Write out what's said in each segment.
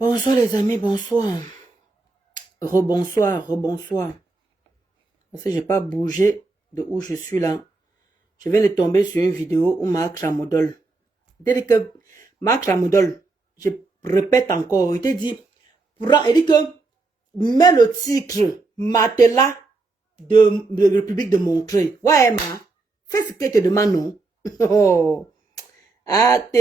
Bonsoir les amis, bonsoir. Rebonsoir, rebonsoir. Parce que j'ai pas bougé de où je suis là. Je viens de tomber sur une vidéo où Marc Ramodol. Il dit que Marc Ramodol, je répète encore, il te dit, il dit que mets le titre Matelas de République de Montreuil. Ouais, ma, fais ce que te demande, non? Oh, hâte.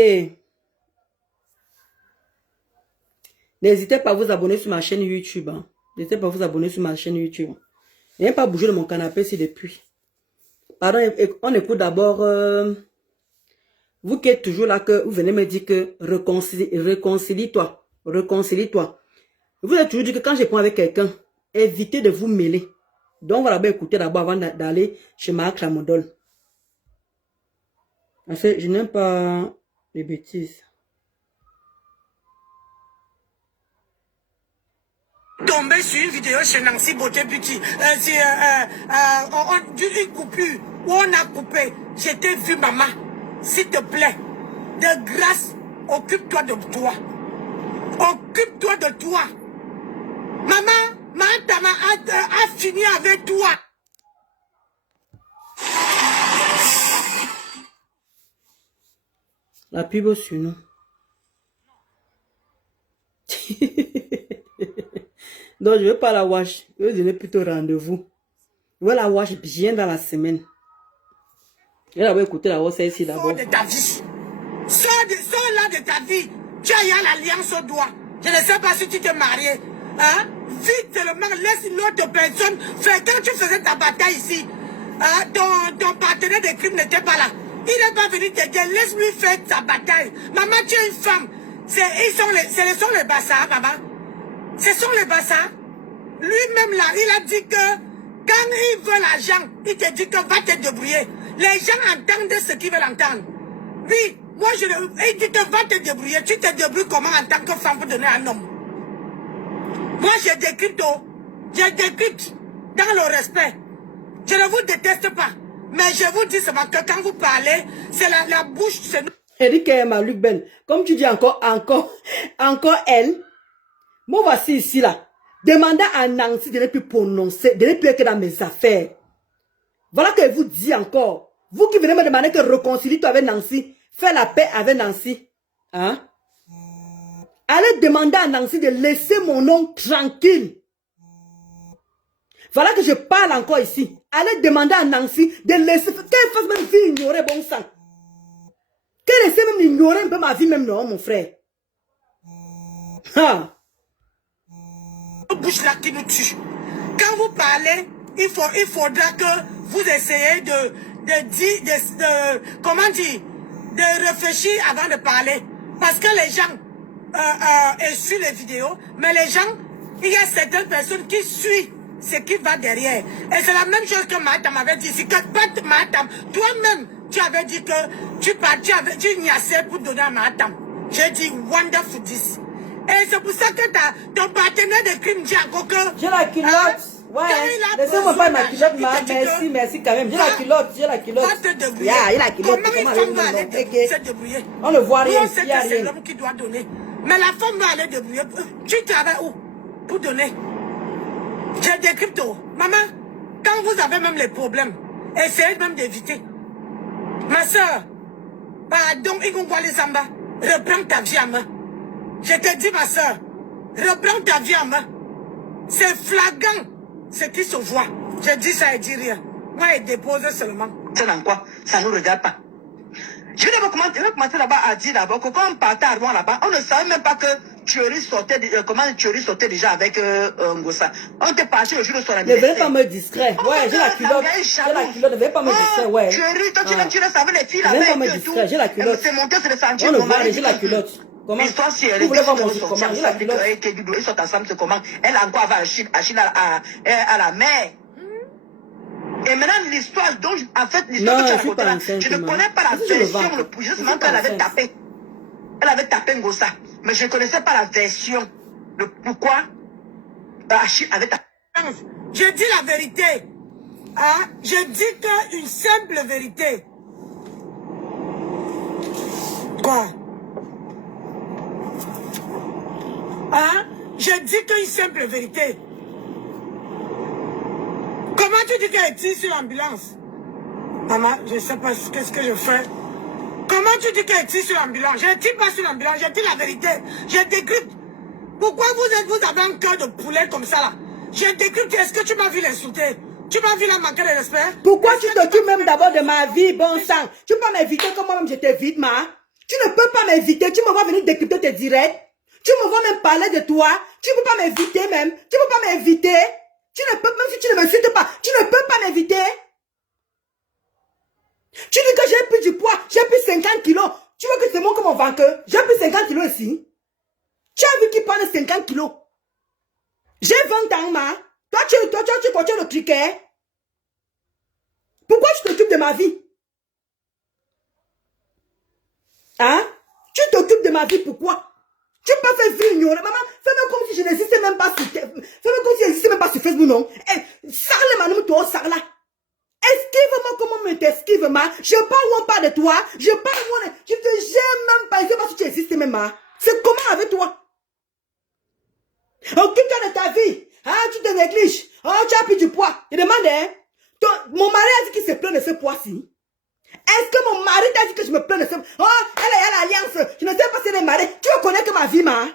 N'hésitez pas à vous abonner sur ma chaîne YouTube. Hein. N'hésitez pas à vous abonner sur ma chaîne YouTube. Je n'ai pas bougé de mon canapé, c'est depuis. Pardon, on écoute d'abord. Vous qui êtes toujours là, que vous venez me dire que réconcilie-toi. Réconcilie-toi. Vous avez toujours dit que quand je prends avec quelqu'un, évitez de vous mêler. Donc, voilà, ben écoutez d'abord avant d'aller chez Marc Ramodol. Parce que je n'aime pas les bêtises. Tombé sur une vidéo chez Nancy Beauté Beauty. Une coupure où on a coupé. Je t'ai vu, maman. S'il te plaît, de grâce, occupe-toi de toi. Occupe-toi de toi. Maman, Tama a fini avec toi. La pub sur nous. Donc, je ne veux pas la wash. Je vais donner plutôt rendez-vous. Je vais la wash bien dans la semaine. Je vais d'abord écouter la wash ici d'abord. Sors de ta vie. Sors là de ta vie. Tu as l'alliance au doigt. Je ne sais pas si tu t'es marié. Hein? Vite seulement, laisse l'autre personne faire. Quand tu faisais ta bataille ici, hein, ton partenaire de crime n'était pas là. Il n'est pas venu t'aider. Laisse-lui faire sa bataille. Maman, tu es une femme. Ce sont les bassards, maman. Ce sont les bassards. Lui-même là, il a dit que quand il veut l'argent, il te dit que va te débrouiller. Les gens entendent ce qu'ils veulent entendre. Oui, moi il dit que va te débrouiller. Tu te débrouilles comment en tant que femme pour donner un homme? Moi, je décrypte, je décrypte dans le respect. Je ne vous déteste pas. Mais je vous dis seulement que quand vous parlez, c'est la bouche, c'est nous. Eric et Luc Ben, comme tu dis encore elle. Moi, voici ici là. Demandez à Nancy de ne plus prononcer, de ne plus être dans mes affaires. Voilà que je vous dis encore. Vous qui venez me demander que réconcilie-toi avec Nancy, fais la paix avec Nancy. Hein? Allez demander à Nancy de laisser mon nom tranquille. Voilà que je parle encore ici. Allez demander à Nancy de laisser... Qu'elle fasse même vie ignorer bon sang. Qu'elle essaie même d'ignorer un peu ma vie même non, mon frère. Ah. Bouche là qui nous tue. Quand vous parlez, il faudra que vous essayez comment dire, de réfléchir avant de parler. Parce que les gens suivent les vidéos, mais les gens, il y a certaines personnes qui suivent ce qui va derrière. Et c'est la même chose que Matam avait dit. C'est que Matam, toi-même, tu avais dit que tu niassais pour donner à Matam. J'ai dit, wonderful this. Et c'est pour ça que ton partenaire de crime dit encore que... J'ai la culotte. Hein? Ouais. Laissez-moi pas ma culotte, merci quand même. J'ai la culotte, j'ai la culotte. Va te débrouiller. Yeah, il a la culotte. Comment une femme va aller se débrouiller? On ne voit rien. On sait que c'est l'homme qui doit donner. Mais la femme va aller débrouiller. Tu travailles où? Pour donner. J'ai des cryptos. Maman, quand vous avez même les problèmes, essayez même d'éviter. Ma soeur, pardon, les Zamba, reprends ta vie en main. Je te dis, ma soeur, reprends ta vie en main. C'est flagrant ce qui se voit. Je dis ça et dis rien. Moi, je dépose seulement. C'est dans quoi? Ça ne nous regarde pas. Je vais commencer là-bas à dire d'abord que quand on partait à Rouen là-bas, on ne savait même pas que Thierry sortait, déjà avec Ngossa. On était parti le jour de son anniversaire. Ne venez pas me discret. Ouais, j'ai la culotte. J'ai la culotte. Ne venez pas me discret. Ouais. Thierry, toi, tu ne savais les filles là-bas. Ne venez pas me discret. J'ai la culotte. C'est monté sur le sentier. On le voit, j'ai la culotte. Comment? Vous voulez voir mon comment? J'ai la culotte. Ils sont ensemble, c'est comment? Elle a encore avec Achille à la mer. Et maintenant, l'histoire dont, en fait, l'histoire que tu as racontée là, je ne connais pas la version, justement qu'elle avait tapé. Elle avait tapé Ngossa. Mais je ne connaissais pas la version. Le pourquoi Achille avait tapé. Je dis la vérité. Hein? Je dis qu'une simple vérité. Quoi? Hein? Je dis qu'une simple vérité. Comment tu dis qu'elle tire sur l'ambulance? Maman, je ne sais pas qu'est-ce que je fais. Comment tu dis qu'elle tire sur l'ambulance? Je ne tire pas sur l'ambulance, je dis la vérité. Je décrypte. Pourquoi vous avez un cœur de poulet comme ça là? Je décrypte, est-ce que tu m'as vu l'insulter? Tu m'as vu la manquer de respect? Pourquoi tu t'occupes même d'abord de ma vie, bon sang? Tu peux pas m'éviter comme moi-même je t'évite, ma? Tu ne peux pas m'éviter, tu me vois venir décrypter tes directs. Tu me vois même parler de toi. Tu ne peux pas m'éviter même. Tu ne peux pas m'éviter. Tu ne peux, même si tu ne m'insultes pas, tu ne peux pas m'éviter. Tu dis que j'ai pris du poids, j'ai pris 50 kilos. Tu veux que c'est moi comme mon vainqueur? J'ai pris 50 kilos ici. Tu as vu qu'il prend 50 kilos. J'ai 20 ans, ma. Toi, tu continues le cricket. Pourquoi tu t'occupes de ma vie? Hein? Tu t'occupes de ma vie, pourquoi? Tu peux faire vie ignorer. Maman, fais-moi comme si je n'existais même pas sur fais-moi comme si je n'existais même pas sur Facebook, non? Eh, sarle ma nom, toi, sarle. Esquive-moi comme on me t'esquive, ma. Je parle pas de toi. Je parle, je te j'aime même pas. Je sais pas si tu existes même, ma. C'est comment avec toi? Occupe-toi de ta vie. Ah, tu te négliges. Ah, tu as pris du poids. Je demande, hein? Mon mari a dit qu'il se plaint de ce poids-ci. Est-ce que mon mari t'a dit que je me plains de ce... Oh, elle a l'alliance. Je ne sais pas si elle est mariée. Tu veux connaître ma vie, ma?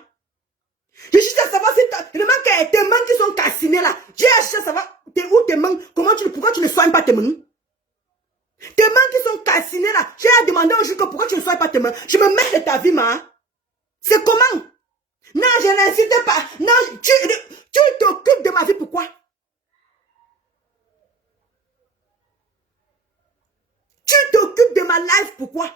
Je cherche à savoir si... Je demande que tes mains qui sont cassinées là. J'ai cherché à savoir où tes mains... Pourquoi tu ne soignes pas tes mains? Tes mains qui sont cassinées là. J'ai demandé au juge que pourquoi tu ne soignes pas tes mains. Je me mets de ta vie, ma. C'est comment? Non, je n'insiste pas. Non, tu t'occupes de ma vie, pourquoi? Tu t'occupes de ma life, pourquoi?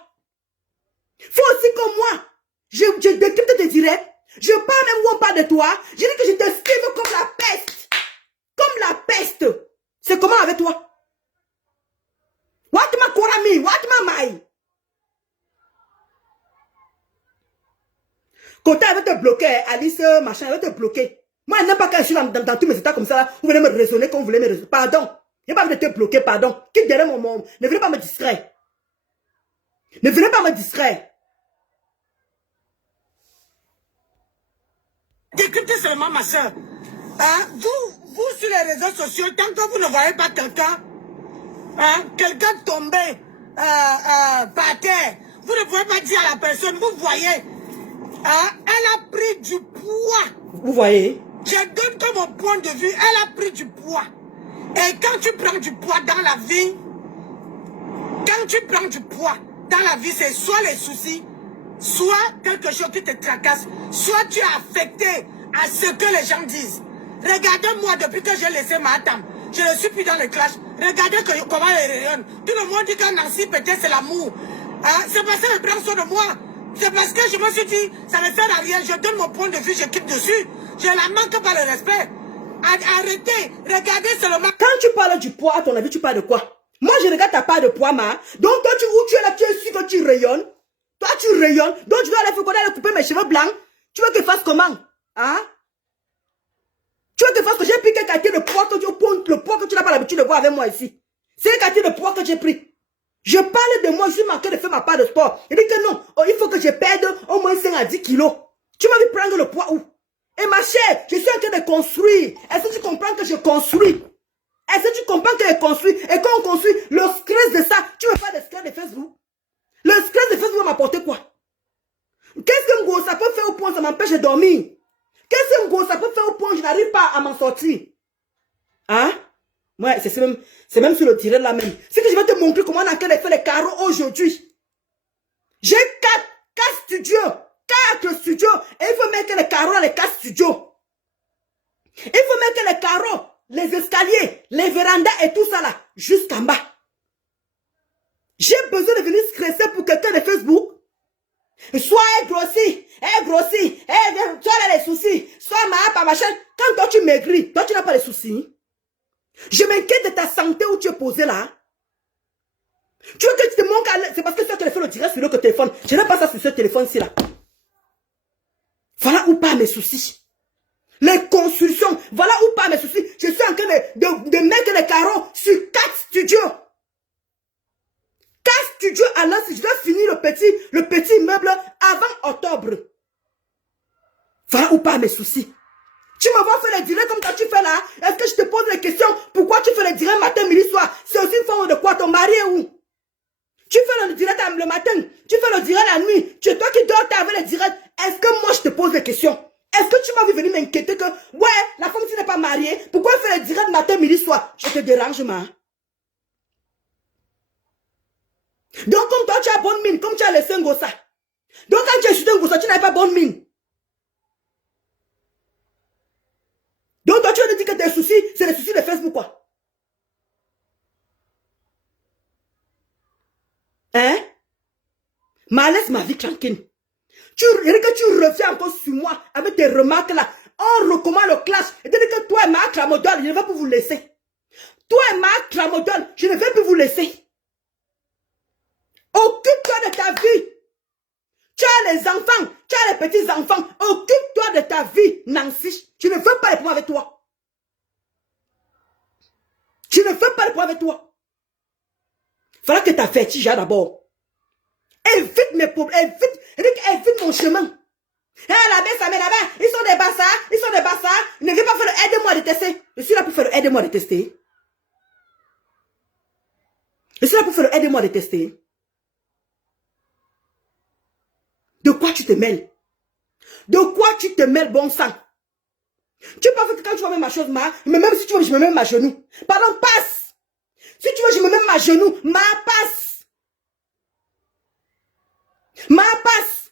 Faut aussi que moi, je décrypte tes directs. Je parle même où on parle de toi. Je dis que je te suive comme la peste. Comme la peste. C'est comment avec toi? What ma korami? What ma mai? Côté elle veut te bloquer, Alice, machin, elle veut te bloquer. Moi, elle n'aime pas quand je suis dans tous mes états comme ça, là, vous venez me raisonner comme vous voulez me raisonner. Pardon. Je n'ai pas envie de te bloquer, pardon. Quitte derrière mon monde. Ne venez pas me distraire. Ne venez pas me distraire. Décryptez seulement ma soeur. Hein? Vous, sur les réseaux sociaux, tant que vous ne voyez pas quelqu'un, hein, quelqu'un tombé par terre, vous ne pouvez pas dire à la personne, vous voyez, hein, elle a pris du poids. Vous voyez? Je donne comme mon point de vue, elle a pris du poids. Et quand tu prends du poids dans la vie, c'est soit les soucis, soit quelque chose qui te tracasse, soit tu es affecté à ce que les gens disent. Regardez-moi depuis que j'ai laissé ma table. Je ne suis plus dans les clashs. Regardez comment elle rayonne. Tout le monde dit que Nancy, peut-être c'est l'amour. Hein? C'est parce qu'elle prend soin de moi. C'est parce que je me suis dit, ça ne sert à rien. Je donne mon point de vue, je quitte dessus. Je la manque pas le respect. Arrêtez, regardez seulement. Quand tu parles du poids, à ton avis, tu parles de quoi? Moi, je regarde ta part de poids, ma. Donc, toi, où tu es là, tu es sûr que tu rayonnes. Toi, tu rayonnes. Donc, je vais aller couper mes cheveux blancs. Tu veux que je fasse comment? Hein? Tu veux que je fasse que j'ai pris quel quartier de poids que tu n'as pas l'habitude de voir avec moi ici? C'est le quartier de poids que j'ai pris. Je parle de moi, je suis manqué de faire ma part de sport. Il dit que non, il faut que je perde au moins 5 à 10 kilos. Tu m'as vu prendre le poids où? Et ma chère, je suis en train de construire. Est-ce que tu comprends que je construis? Est-ce que tu comprends que je construis? Et quand on construit, le stress de ça, tu veux faire le stress de Facebook? Le stress de Facebook va m'apporter quoi? Qu'est-ce que gros ça peut faire au point ça m'empêche de dormir? Qu'est-ce que gros ça peut faire au point je n'arrive pas à m'en sortir? Hein? Ouais, c'est même sur le tiré là même. C'est que je vais te montrer comment on a fait les carreaux aujourd'hui. J'ai 4 studios. 4 studios. Et il faut mettre les carreaux dans les 4 studios. Il faut mettre les carreaux, les escaliers, les vérandas et tout ça là, jusqu'en bas. J'ai besoin de venir stresser pour quelqu'un de Facebook. Soit elle grossit, toi elle a les soucis, soit ma machin. Quand toi tu maigris, toi tu n'as pas les soucis. Je m'inquiète de ta santé où tu es posé là. Tu veux que tu te manques à l'aise? C'est parce que ce téléphone le direct sur l'autre téléphone. Je n'ai pas ça sur ce téléphone-ci là. Voilà où part mes soucis. Les constructions, voilà où part mes soucis. Je suis en train de mettre les carreaux sur 4 studios. 4 studios à l'an, je dois finir le petit immeuble avant octobre. Voilà ou pas mes soucis. Tu m'envoies faire les directs comme quand tu fais là. Est-ce que je te pose les questions? Pourquoi tu fais les directs matin, midi, soir? C'est aussi une forme de quoi? Ton mari est où? Tu fais le direct le matin. Tu fais le direct la nuit. Tu es toi qui dors avec les directs. Est-ce que moi je te pose des questions? Est-ce que tu m'as vu venir m'inquiéter que, ouais, la femme qui n'est pas mariée, pourquoi elle fait les directs matin, midi, soir? Je te dérange, ma. Donc, comme toi, tu as bonne mine, comme tu as laissé un gossa. Donc, quand tu as chuté un gossa, tu n'avais pas bonne mine. Donc, toi, tu vas te dire que tes soucis, c'est les soucis de Facebook, quoi. Hein? Ma laisse ma vie tranquille. Tu reviens encore sur moi avec tes remarques là. On recommande le clash. Et tu dis que toi et Marc Ramodol, je ne vais pas vous laisser. Toi et Marc Ramodol, je ne vais plus vous laisser. Occupe-toi de ta vie. Tu as les enfants, tu as les petits-enfants. Occupe-toi de ta vie, Nancy. Je ne veux pas les points avec toi. Je ne veux pas les points avec toi. Il faudra que ta fétiche d'abord. Évite mes problèmes, évite mon chemin. Eh, là-bas, ça met là-bas. Ils sont des bassards, Ne viens pas faire le aide-moi à détester. Je suis là pour faire le aide-moi à détester. De quoi tu te mêles? De quoi tu te mêles, bon sang? Tu penses que quand tu vas mettre ma chose, même si tu veux, je me mets ma genou. Pardon, passe. Si tu veux, je me mets ma genou. Passe. Passe.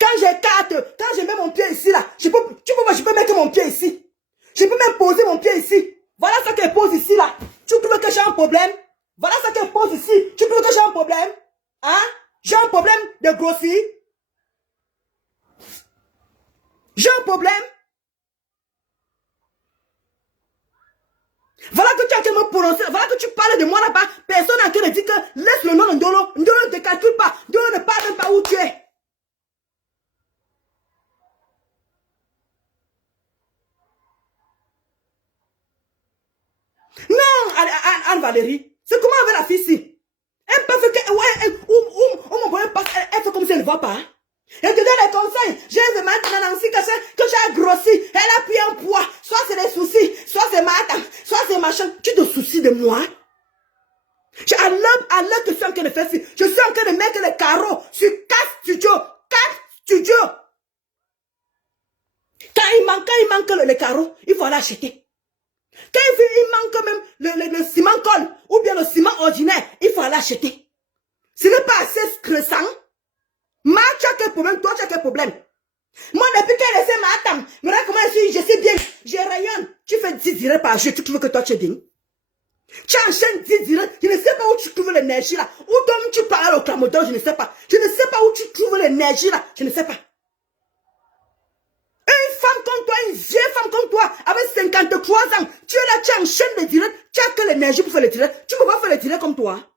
Quand j'écarte, quand je mets mon pied ici, là, je peux mettre mon pied ici. Je peux même poser mon pied ici. Voilà ce qu'elle pose ici, là. Tu trouves que j'ai un problème? Voilà ce qu'elle pose ici. Tu trouves que j'ai un problème? Hein? J'ai un problème de grossir? J'ai un problème? Voilà que tu as tellement prononcé, voilà que tu parles de moi là-bas. Personne n'a qu'à dire que laisse le nom de Ndolo. Ndolo ne te calcule pas. Ndolo ne parle même pas où tu es. Non, Anne-Valérie, c'est comment avec la fille ici? Elle peut faire que, ouais, mon problème passe, elle fait comme si elle ne voit pas. Elle te donne des conseils. J'ai vu maintenant Nancy que j'ai grossi. Elle a pris un poids. Soit c'est des soucis, soit c'est matin, soit c'est machin. Tu te soucies de moi? À l'heure que je suis en train de faire ci, je suis en train de mettre les carreaux sur 4 studios. 4 studios. Quand il manque les carreaux, il faut aller acheter. Quand il manque même le ciment colle ou bien le ciment ordinaire, il faut aller acheter. Ce n'est pas assez stressant. Ma, tu as quel problème? Toi, tu as quel problème? Moi, depuis qu'elle essaie ma tante, maintenant comment je suis bien, je rayonne. Tu fais 10 directs par jour, tu trouves que toi, tu es bien. Tu enchaînes 10 directs, je ne sais pas où tu trouves l'énergie là. Où donc tu parles au clamodon, je ne sais pas. Je ne sais pas où tu trouves l'énergie là, je ne sais pas. Une femme comme toi, une vieille femme comme toi, avec 53 ans, tu es là, tu enchaînes les directs, tu as que l'énergie pour faire les directs. Tu ne peux pas faire les directs comme toi.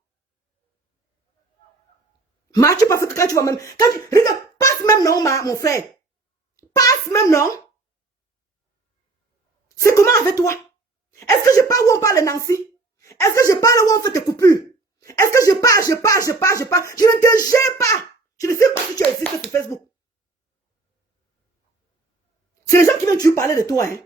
Ma, tu penses que quand tu vas même... Regarde, passe même non, mon frère. Passe même non. C'est comment avec toi? Est-ce que je parle où on parle de Nancy? Est-ce que je parle où on fait tes coupures? Est-ce que je parle? Je ne te gère pas. Je ne sais pas si tu existes sur Facebook. C'est les gens qui viennent toujours parler de toi, hein.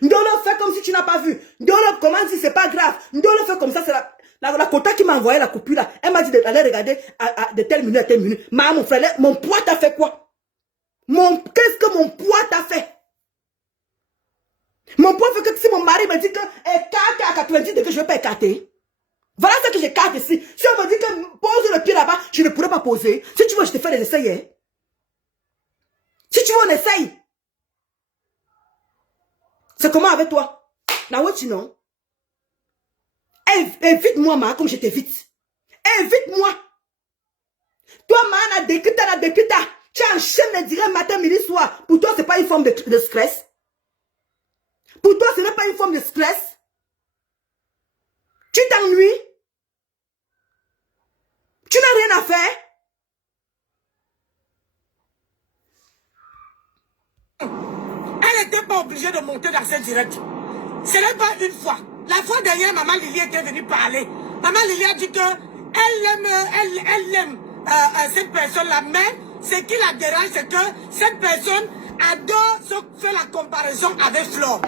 Ndolo fait comme si tu n'as pas vu. Ndolo comment si c'est pas grave. Ndolo fait comme ça, c'est la quota qui m'a envoyé la coupure là. Elle m'a dit d'aller regarder de telle minute à telle minute. Mon frère, mon poids t'a fait quoi? Qu'est-ce que mon poids t'a fait? Mon poids fait que si mon mari me dit que écarte à 90 degrés, je ne vais pas écarter. Voilà ce que j'écarte ici. Si on me dit que pose le pied là-bas, je ne pourrais pas poser. Si tu veux, je te fais des essais. Hein? Si tu veux, on essaye. C'est comment avec toi? Naweti non? Évite-moi, ma, comme je t'évite. Évite-moi. Toi, ma, décrita. Tu enchaînes les directs matin, midi, soir. Pour toi, ce n'est pas une forme de stress. Pour toi, ce n'est pas une forme de stress. Tu t'ennuies. Tu n'as rien à faire. Elle n'était pas obligée de monter dans ce direct. Ce n'est pas une fois. La fois dernière, maman Lily était venue parler. Maman Lily a dit que elle aime cette personne-là, mais ce qui la dérange, c'est que cette personne adore faire la comparaison avec Flore.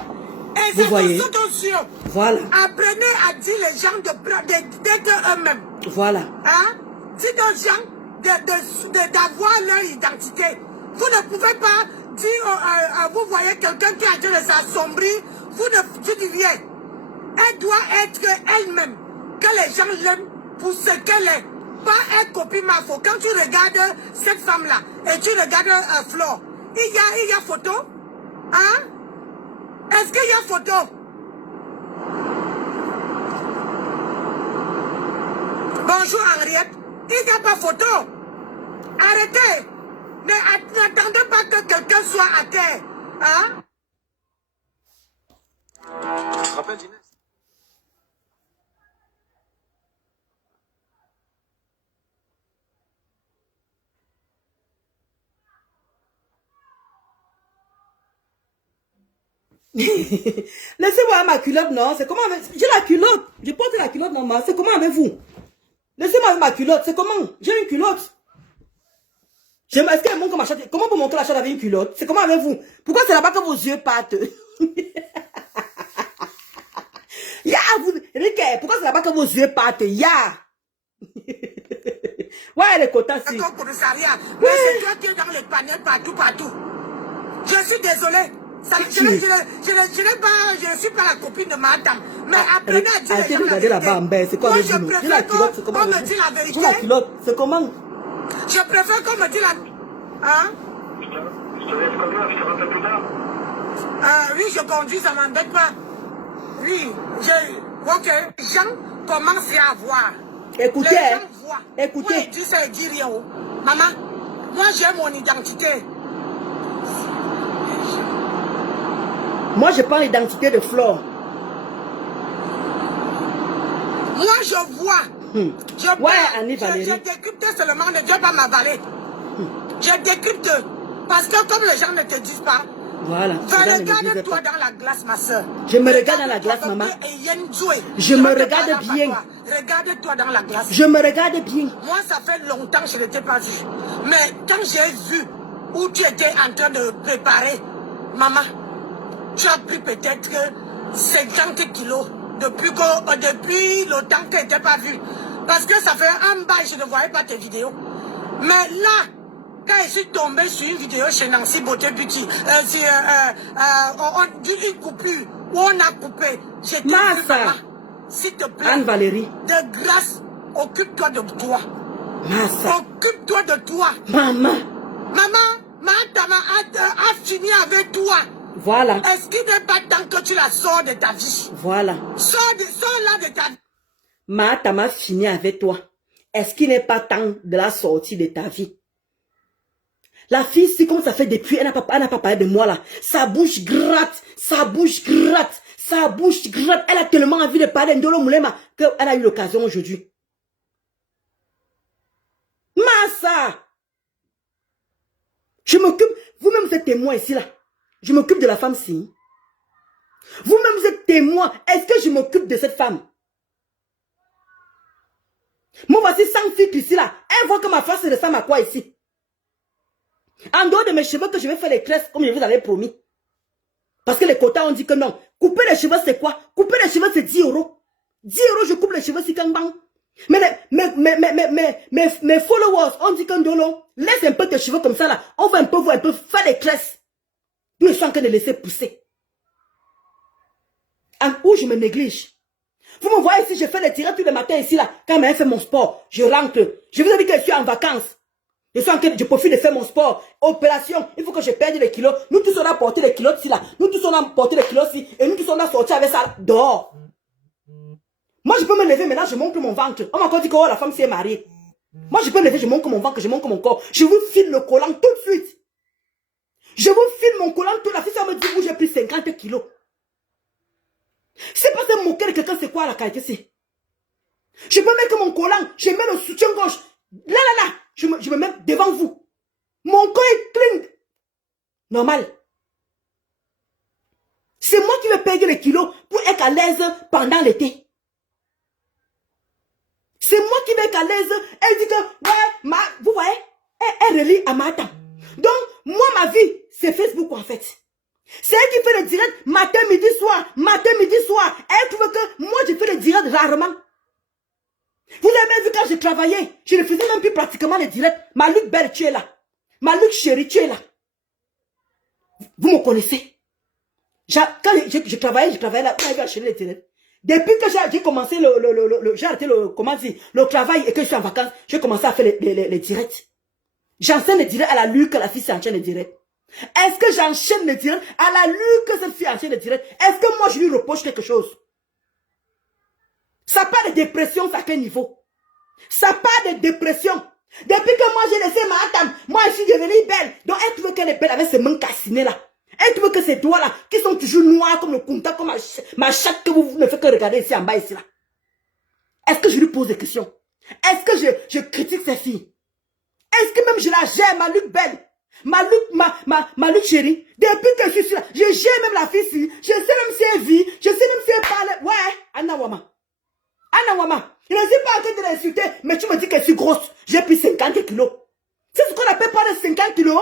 Et Vous voyez? c'est attention. Voilà. Apprenez à dire les gens d'être eux-mêmes. Voilà. Hein? Dites aux gens d'avoir leur identité. Vous ne pouvez pas dire, vous voyez quelqu'un qui a dit de s'assombrir, vous dites rien. Elle doit être elle-même. Que les gens l'aiment pour ce qu'elle est. Pas elle copie ma photo. Quand tu regardes cette femme-là et tu regardes Flore, il y a photo? Hein? Est-ce qu'il y a photo? Bonjour Henriette. Il n'y a pas photo. Arrêtez. N'attendez pas que quelqu'un soit à terre. Hein? Tu te rappelles d'Inès? Laissez-moi ma culotte, non? C'est comment avec... J'ai la culotte. Je porte la culotte normale. C'est comment avec vous? Laissez-moi avec ma culotte. C'est comment? J'ai une culotte. Est-ce qu'elle montre ma chatte? Comment vous montrer la chatte avec une culotte? C'est comment avec vous? Pourquoi c'est là-bas que vos yeux partent? Ya, vous... Ricky, pourquoi c'est là-bas que vos yeux partent? Ya. Ouais, les quotas, si. C'est ton commissariat. Mais c'est toi qui es dans les panels partout. Je suis désolée. Je ne suis pas la copine de madame. Mais apprenez à dire les gens la vérité. C'est quoi Moi, avec je vous? J'ai préfère la culotte, c'est comment qu'on avec me vous? dise la vérité. J'ai la culotte, c'est comment? Je préfère qu'on me dise la... Hein? Je te laisse conduire, je te rappelle plus tard. Oui, je conduis, ça ne m'embête pas. Oui, ok. Les gens commencent à voir. Écoutez, Les gens voient. écoutez. Moi, dis ça et dis rien. Maman, moi j'ai mon identité. Moi, je prends l'identité de Flore. Moi, je vois. Ouais, Annie Valérie. Je décrypte seulement, ne dois pas m'avaler. Je décrypte. Parce que comme les gens ne te disent pas, voilà. regarde-toi dans la glace, ma soeur. Je me regarde dans la glace, maman. Je me regarde bien. Regarde-toi dans la glace. Je me regarde bien. Moi, ça fait longtemps que je ne t'ai pas vu. Mais quand j'ai vu où tu étais en train de préparer, maman, tu as pris peut-être 50 kilos depuis le temps que tu n'étais pas vu. Parce que ça fait un bail, je ne voyais pas tes vidéos. Mais là, quand je suis tombée sur une vidéo chez Nancy Beauté Beauty, on dit une coupure, où on a coupé. J'ai dit, maman, s'il te plaît, Anne Valérie, de grâce, occupe-toi de toi. Massa. Occupe-toi de toi. Maman. Maman, madame a fini avec toi. Voilà. Est-ce qu'il n'est pas temps que tu la sors de ta vie? Voilà. Sors-la de ta vie. Ma tama fini avec toi. Est-ce qu'il n'est pas temps de la sortir de ta vie? La fille, c'est comme ça fait depuis, elle n'a pas parlé de moi là. Sa bouche gratte, sa bouche gratte, sa bouche gratte. Elle a tellement envie de parler d'Ndolo Moulema qu'elle a eu l'occasion aujourd'hui. Massa! Je m'occupe, vous-même vous êtes témoin ici là. Je m'occupe de la femme-ci. Vous-même vous êtes témoin. Est-ce que je m'occupe de cette femme? Moi voici 5 filles ici là. Elle voit que ma face ressemble à quoi ici? En dehors de mes cheveux que je vais faire les tresses comme je vous avais promis. Parce que les quotas ont dit que non. Couper les cheveux c'est quoi? Couper les cheveux c'est 10 €. 10 € je coupe les cheveux si bang. Mais mes followers ont dit que non, laisse un peu tes cheveux comme ça là. On va un peu faire des tresses. Nous ils sont en train de laisser pousser. Où je me néglige. Vous me voyez ici, je fais les tirades tous les matins ici là. Quand je fais mon sport, je rentre. Je vous ai dit que je suis en vacances. Je profite de faire mon sport. Opération, il faut que je perde les kilos. Nous tous on a porté les kilos ici là. Nous tous on a porté les kilos ici. Et nous tous on a sorti avec ça dehors. Moi je peux me lever maintenant, je montre mon ventre. On m'a encore dit que oh, la femme s'est mariée. Moi je peux me lever, je montre mon ventre, je montre mon corps. Je vous file le collant tout de suite. Je vous file mon collant tout. La fille ça me dit où j'ai pris 50 kilos. C'est pas se moquer de quelqu'un, c'est quoi la qualité c'est? Je peux mettre mon collant, je mets le soutien-gorge. Là, je me mets devant vous. Mon corps est clean. Normal. C'est moi qui vais perdre les kilos pour être à l'aise pendant l'été. C'est moi qui vais être à l'aise. Elle dit que, ouais, vous voyez, Elle relie à Matam. Donc, moi, ma vie, c'est Facebook en fait. C'est elle qui fait le direct matin, midi, soir. Matin, midi, soir. Elle trouve que moi, je fais le direct rarement. Vous avez même vu quand je travaillais, je ne faisais même plus pratiquement le direct. Malouk Belle, tu es là. Malouk Chéri, tu es là. Vous me connaissez. Quand je travaillais là, quand j'ai enchaîné les directs. Depuis que j'ai commencé j'ai arrêté le travail et que je suis en vacances, j'ai commencé à faire les directs. J'enseigne les directs à la Luc que la fille s'enchaîne les directs. Est-ce que j'enchaîne les directs à la Luc que cette fille enchaîne les directs? Est-ce que moi je lui reproche quelque chose? Ça part de dépression, ça à quel niveau? Ça part de dépression. Depuis que moi j'ai laissé ma Atam, moi je suis devenue belle. Donc elle trouve qu'elle est belle avec ses mains cassinées là. Elle trouve que ces doigts là, qui sont toujours noirs comme le kunta, comme ma chatte que vous ne faites que regarder ici en bas ici là. Est-ce que je lui pose des questions? Est-ce que je critique ces filles? Est-ce que même je la gère, ma Luc belle? Ma Luc chérie? Depuis que je suis là, je gère même la fille ici. Je sais même si elle vit, je sais même si elle parle. Ouais, Anna Wama. Anna Wama, je ne suis pas en train de l'insulter, mais tu me dis que je suis grosse. J'ai pris 50 kilos. C'est ce qu'on appelle pas de 50 kilos.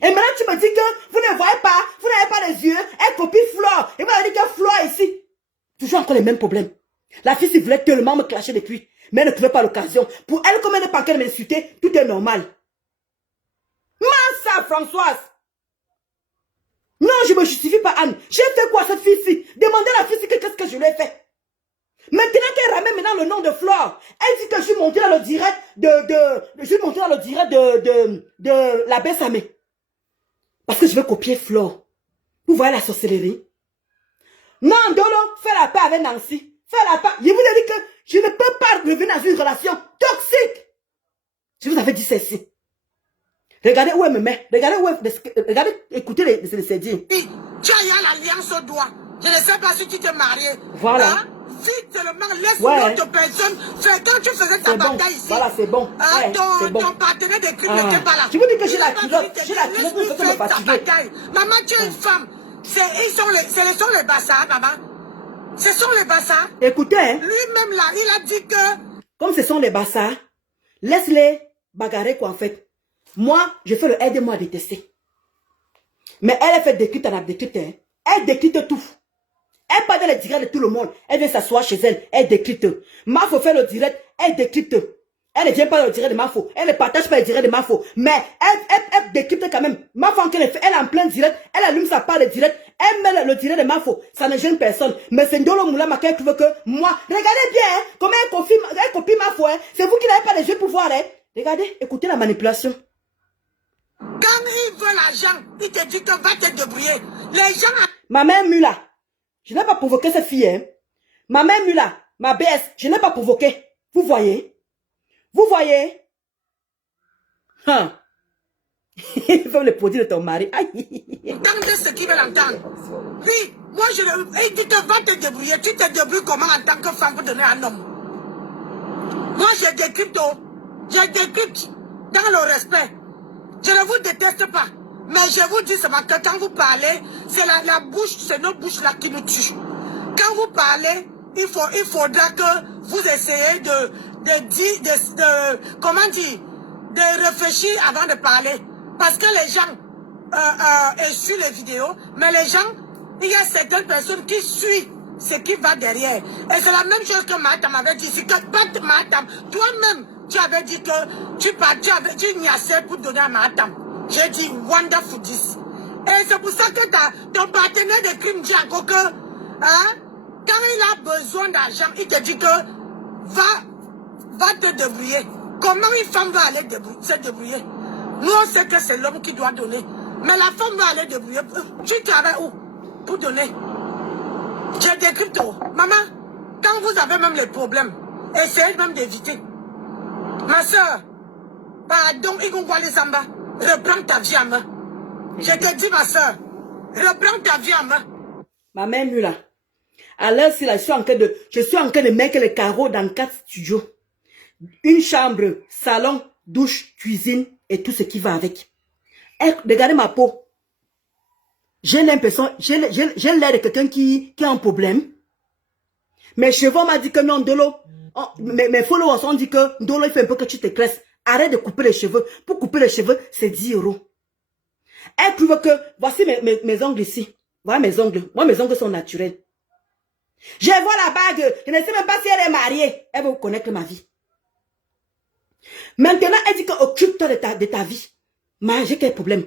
Et maintenant tu me dis que vous ne voyez pas, vous n'avez pas les yeux, elle copie Flore. Et vous avez dit que Flore est ici. Toujours encore les mêmes problèmes. La fille, s'il voulait tellement me clasher depuis, mais elle ne trouvait pas l'occasion. Pour elle, comme elle n'est pas qu'elle m'insulter, tout est normal. Massa, Françoise. Non, je ne me justifie pas, Anne. J'ai fait quoi cette fille-ci? Demandez à la fille-ci qu'est-ce que je lui ai fait. Maintenant qu'elle ramène maintenant le nom de Flore, elle dit que je suis montée dans le direct de la Bessamé. Parce que je veux copier Flore. Vous voyez la sorcellerie? Non, Dolo, fais la paix avec Nancy. Fais la paix. Je vous ai dit que je ne peux pas revenir dans une relation toxique. Je vous avais dit ceci. Regardez où elle me met. Regardez, écoutez les dires. Tu as l'alliance au doigt. Je ne sais pas si tu t'es marié. Voilà. Hein? Vite seulement, laisse l'autre personne faire. Quand tu faisais ta bataille ici, voilà, c'est bon. Ton partenaire de crime n'était pas là. Je vous dis que j'ai la culotte. J'ai la culotte pour faire me fatiguer. Maman, tu es une femme. Ce sont les bassards, maman. Ce sont les bassards. Écoutez, hein, lui-même là, il a dit que... Comme ce sont les bassards, laisse-les bagarrer quoi en fait. Moi, je fais le aide-moi à détester. Mais elle fait décrite en décrite. Hein. Elle décrite tout. Elle parle dans les directs de tout le monde. Elle vient s'asseoir chez elle. Elle décrite. Mafo fait le direct. Elle décrite. Elle ne vient pas dans le direct de Mafo. Elle ne partage pas le direct de Mafo. Mais elle décrite quand même. Mafo, elle est en plein direct. Elle allume sa part de direct. Elle met le direct de Mafo. Ça ne gêne personne. Mais c'est Ndolo Moulama qui veut que moi. Regardez bien hein, comment elle copie Mafo. Hein. C'est vous qui n'avez pas les jeux de pouvoir. Hein. Regardez, écoutez la manipulation. Quand il veut l'argent, il te dit que va te débrouiller. Les gens... Ma mère Mula, je n'ai pas provoqué cette fille. Hein. Ma mère Mula, ma BS, je n'ai pas provoqué. Vous voyez? Vous voyez? Hein? Il faut le produit de ton mari. Entendez ce qu'il veut l'entendre. Oui, moi je le... Il dit que va te débrouiller. Tu te débrouilles comment en tant que femme pour donner un homme? Moi je décrypte. Je décrypte dans le respect. Je ne vous déteste pas. Mais je vous dis seulement que quand vous parlez, c'est la bouche, c'est nos bouches là qui nous tuent. Quand vous parlez, il faudra que vous essayez comment dire, de réfléchir avant de parler. Parce que les gens suivent les vidéos, mais les gens, il y a certaines personnes qui suivent ce qui va derrière. Et c'est la même chose que Matam avait dit. C'est que Matam, toi-même, tu avais dit que tu niassais pour donner à Matam. J'ai dit, wonderful this. Et c'est pour ça que ton partenaire de crime dit encore que, hein, quand il a besoin d'argent, il te dit que, va te débrouiller. Comment une femme va aller se débrouiller? Nous, on sait que c'est l'homme qui doit donner. Mais la femme va aller débrouiller. Tu travailles où pour donner? J'ai décrypté. Maman, quand vous avez même les problèmes, essayez même d'éviter. Ma soeur, pardon, Igongwale Samba, reprends ta vie en main. Je te dis, ma soeur, reprends ta vie en main. Ma mère Mula, à l'heure si là, je suis en train de mettre les carreaux dans 4 studios. Une chambre, salon, douche, cuisine et tout ce qui va avec. Et regardez ma peau. J'ai l'impression, j'ai l'air de quelqu'un qui a un problème. Mes cheveux m'ont dit que non, Ndolo. Mes followers ont dit que Ndolo, il fait un peu que tu te cresses. Arrête de couper les cheveux. Pour couper les cheveux, c'est 10 €. Elle prouve que, voici mes ongles ici. Voilà mes ongles. Moi, mes ongles sont naturels. Je vois la bague. Je ne sais même pas si elle est mariée. Elle veut connaître ma vie. Maintenant, elle dit que occupe-toi de ta vie. Mais j'ai quel problème?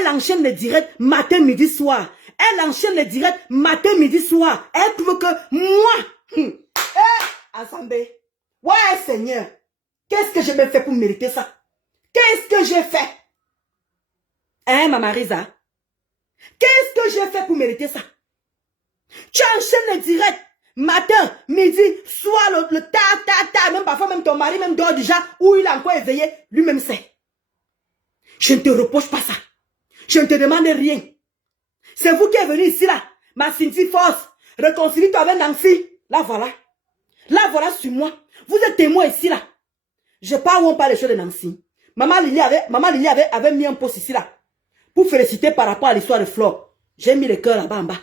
Elle enchaîne les directs matin, midi, soir. Elle enchaîne les directs matin, midi, soir. Elle trouve que moi, Assemblée, ouais Seigneur, qu'est-ce que je me fais pour mériter ça? Qu'est-ce que j'ai fait? Hein, Maman Risa? Qu'est-ce que j'ai fait pour mériter ça? Tu enchaînes les directs matin, midi, soir, le ta, même parfois même ton mari même dort déjà, ou il est encore éveillé, lui-même sait. Je ne te reproche pas ça. Je ne te demande rien. C'est vous qui êtes venu ici là. Ma Cynthia Force. Réconcilie-toi avec Nancy. Là voilà. Là voilà sur moi. Vous êtes témoin ici là. Je parle où on parle les choses de Nancy. Maman Lily avait mis un post ici là. Pour féliciter par rapport à l'histoire de Flore. J'ai mis le cœur là-bas en bas.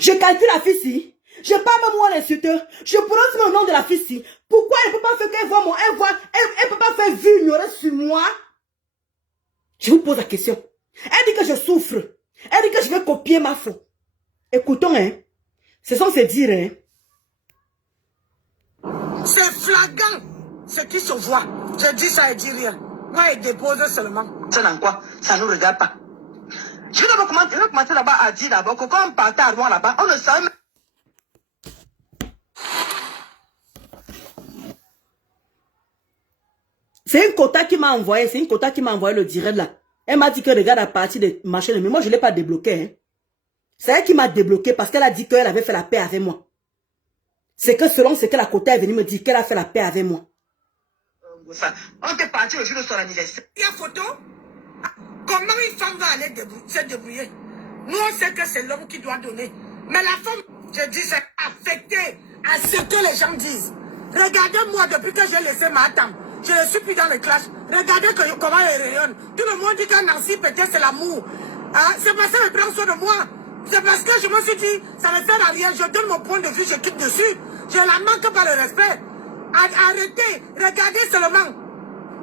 Je calcule la fille ici. Je parle même moi l'insulteur. Je prononce le nom de la fille ici. Pourquoi elle ne peut pas faire qu'elle voit mon... Elle peut pas faire vue ignorer sur moi? Je vous pose la question. Elle dit que je souffre. Elle dit que je vais copier ma faute. Écoutons, hein. C'est censé dire, hein. C'est flagrant ce qui se voit. Je dis ça et dis rien. Moi, il dépose seulement. Ça dans quoi? Ça ne nous regarde pas. Je vais commencer là-bas à dire d'abord que quand on partait à Rouen là-bas, on ne savait même... C'est une quota qui m'a envoyé. C'est une quota qui m'a envoyé le direct là. Elle m'a dit que regarde à partir de machin. Mais moi, je ne l'ai pas débloqué. Hein. C'est elle qui m'a débloqué parce qu'elle a dit qu'elle avait fait la paix avec moi. C'est que selon ce que la quota est venue me dire, qu'elle a fait la paix avec moi. On était parti le jour de son anniversaire. Il y a photo. Comment une femme va aller se débrouiller? Nous, on sait que c'est l'homme qui doit donner. Mais la femme, je dis, c'est affecté à ce que les gens disent. Regardez-moi, depuis que j'ai laissé ma tante, je ne suis plus dans les classes. Regardez comment elle rayonne. Tout le monde dit que Nancy, peut-être c'est l'amour. Hein? C'est parce qu'elle prend soin de moi. C'est parce que je me suis dit, ça ne sert à rien. Je donne mon point de vue, je quitte dessus. Je la manque par le respect. Arrêtez, regardez seulement.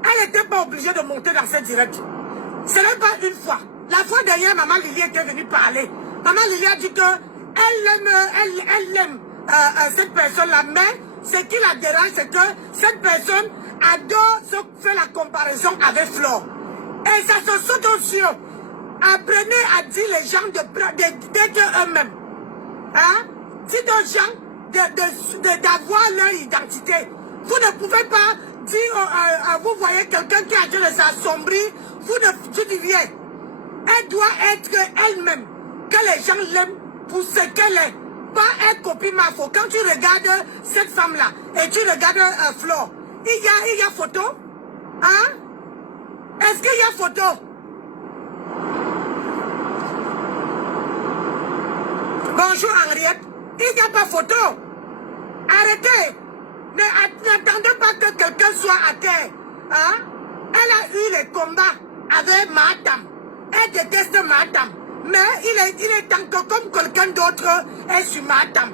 Elle n'était pas obligée de monter dans cette direct. Ce n'est pas une fois. La fois dernière, Maman Lily était venue parler. Maman Lily a dit que elle aime cette personne-là, mais ce qui la dérange, c'est que cette personne adore se faire la comparaison avec Flore. Et ça se saute aux yeux. Apprenez à dire les gens d'être eux-mêmes. Hein? Dites aux gens d'avoir leur identité. Vous ne pouvez pas dire, vous voyez quelqu'un qui a dit de s'assombrir, vous dites rien. Elle doit être elle-même. Que les gens l'aiment pour ce qu'elle est. Pas elle copie ma faute. Quand tu regardes cette femme-là et tu regardes Flore, il y a photo? Hein? Est-ce qu'il y a photo? Bonjour Henriette. Il n'y a pas photo. Arrêtez. N'attendez pas que quelqu'un soit à terre. Hein? Elle a eu les combats avec Madame. Elle déteste Madame. Mais il est temps que comme quelqu'un d'autre est sur Madame.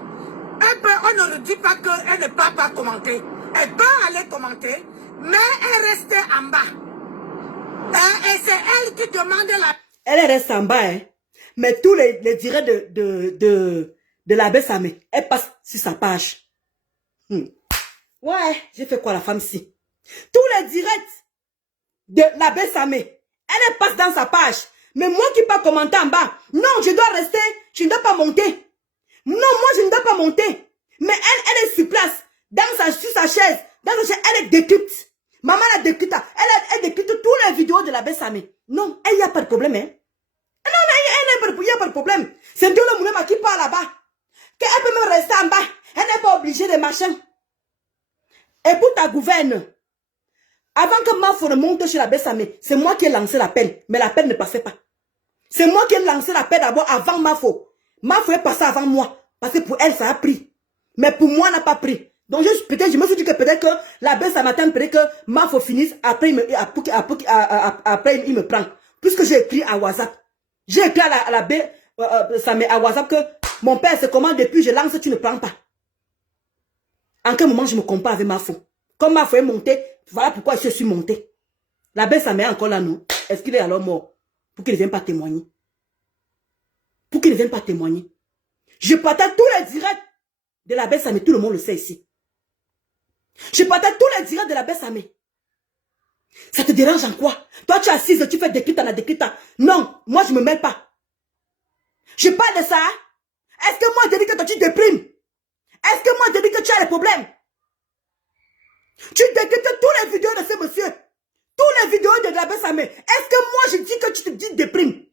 On ne dit pas qu'elle ne peut pas commenter. Elle peut aller commenter, mais elle reste en bas. Et c'est elle qui demande la... Elle reste en bas, hein. Mais tous les directs de l'abbé Samé, elle passe sur sa page. Ouais, j'ai fait quoi la femme ici? Tous les directs de l'abbé Samé, elle passe dans sa page. Mais moi qui peux commenter en bas, non, je dois rester, je ne dois pas monter. Non, moi je ne dois pas monter. Mais elle est sur place, sur sa chaise, elle est décrypte. Maman la décrypte, elle décrypte toutes les vidéos de l'abbé Samé. Non, il n'y a pas de problème, hein. Non, il n'y a pas de problème. C'est Dieu le Moulema qui parle là-bas. Qu'elle peut même rester en bas. Elle n'est pas obligée de machin. Et pour ta gouverne, avant que Mafo ne monte chez l'abbé Samé, c'est moi qui ai lancé l'appel. Mais l'appel ne passait pas. C'est moi qui ai lancé l'appel d'abord avant Mafo. Mafo est passé avant moi. Parce que pour elle, ça a pris. Mais pour moi, n'a pas pris. Donc je me suis dit que peut-être que l'abbé Samé attend peut-être que Mafo finisse. Après, il me prend. Puisque j'ai écrit à WhatsApp. J'ai écrit à l'abbé Samé à WhatsApp que mon père, c'est comment depuis je lance, tu ne prends pas. En quel moment je me compare avec Mafo? Comme ma foi est montée, voilà pourquoi je suis montée. La belle, ça m'est encore là, non? Est-ce qu'il est alors mort? Pour qu'il ne vienne pas témoigner. Pour qu'il ne vienne pas témoigner. Je partage tous les directs de la belle Samé. Tout le monde le sait ici. Je partage tous les directs de la belle Samé. Ça te dérange en quoi? Toi, tu es assise, tu fais décrita. Non, moi, je ne me mêle pas. Je parle de ça. Est-ce que moi, je dis que toi, tu déprimes? Est-ce que moi, je dis que tu as des problèmes? Tu décrites tous les vidéos de ce monsieur. Tous les vidéos de la belle Samé. Est-ce que moi, je dis que tu te dis déprime?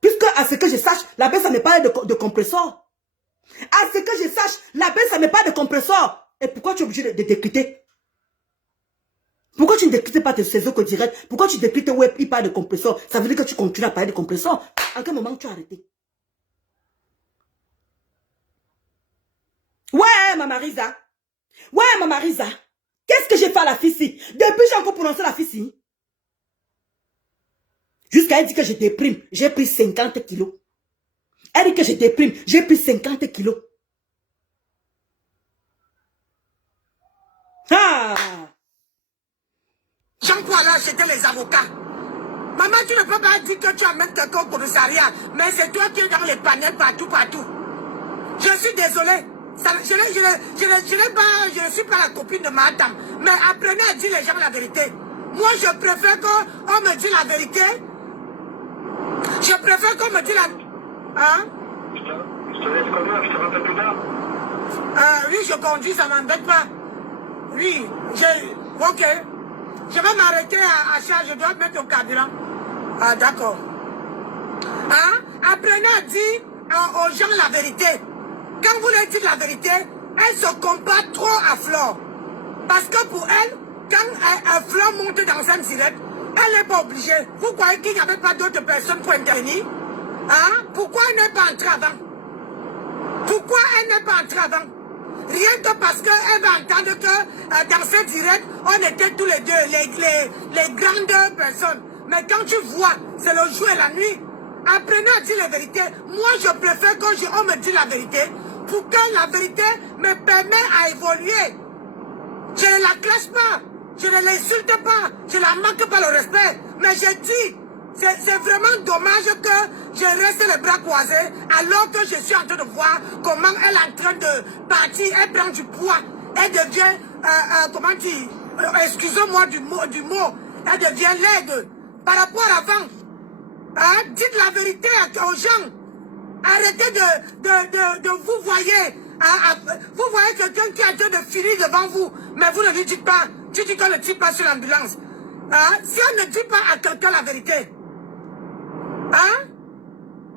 Puisque, à ce que je sache, la belle Samé parle de compresseur. À ce que je sache, la belle Samé parle de compresseur. Et pourquoi tu es obligé de décriter? Pourquoi tu ne décrites pas ces autres directs? Pourquoi tu décrites où il parle de compresseur? Ça veut dire que tu continues à parler de compresseur. À quel moment tu as arrêté? Ouais, Maman Risa. Ouais, Maman Risa. Qu'est-ce que j'ai fait à la fille ici? Depuis j'ai encore prononcé la fille ici. Jusqu'à elle dit que je déprime. J'ai pris 50 kilos. Elle dit que je déprime. J'ai pris 50 kilos. Ah! Jean-Paul là, c'était les avocats. Maman, tu ne peux pas dire que tu amènes quelqu'un au commissariat, mais c'est toi qui es dans les panels partout. Je suis désolé. Je ne suis pas la copine de madame. Mais apprenez à dire les gens la vérité. Moi, je préfère qu'on me dise la vérité. Je préfère qu'on me dise la... Hein? Je te laisse conduire, je te rappelle plus tard. Oui, je conduis, ça ne m'embête pas. Oui, ok. Je vais m'arrêter à charge, je dois mettre au carburant. Ah, d'accord. Hein? Apprenez à dire aux gens la vérité. Quand vous leur dites la vérité, elle se compare trop à Flore. Parce que pour elle, quand Flore monte dans un direct, elle n'est pas obligée. Vous croyez qu'il n'y avait pas d'autres personnes pour intervenir? Hein? Pourquoi elle n'est pas entrée avant? Pourquoi elle n'est pas entrée avant? Rien que parce qu'elle va entendre que dans ce direct, on était tous les deux, les grandes personnes. Mais quand tu vois, c'est le jour et la nuit, apprenez à dire la vérité. Moi, je préfère qu'on me dise la vérité pour que la vérité me permette à évoluer. Je ne la classe pas, je ne l'insulte pas, je ne la manque pas le respect. Mais je dis, c'est vraiment dommage que je reste les bras croisés alors que je suis en train de voir comment elle est en train de partir, elle prend du poids, elle devient, comment dire, excusez-moi du mot, elle devient laide par rapport à avant. Hein? Dites la vérité aux gens. Arrêtez de vous voyez. Vous voyez quelqu'un qui est en train de finir devant vous, mais vous ne lui dites pas. Tu dis qu'on ne tire pas sur l'ambulance. Hein? Si on ne dit pas à quelqu'un la vérité, hein?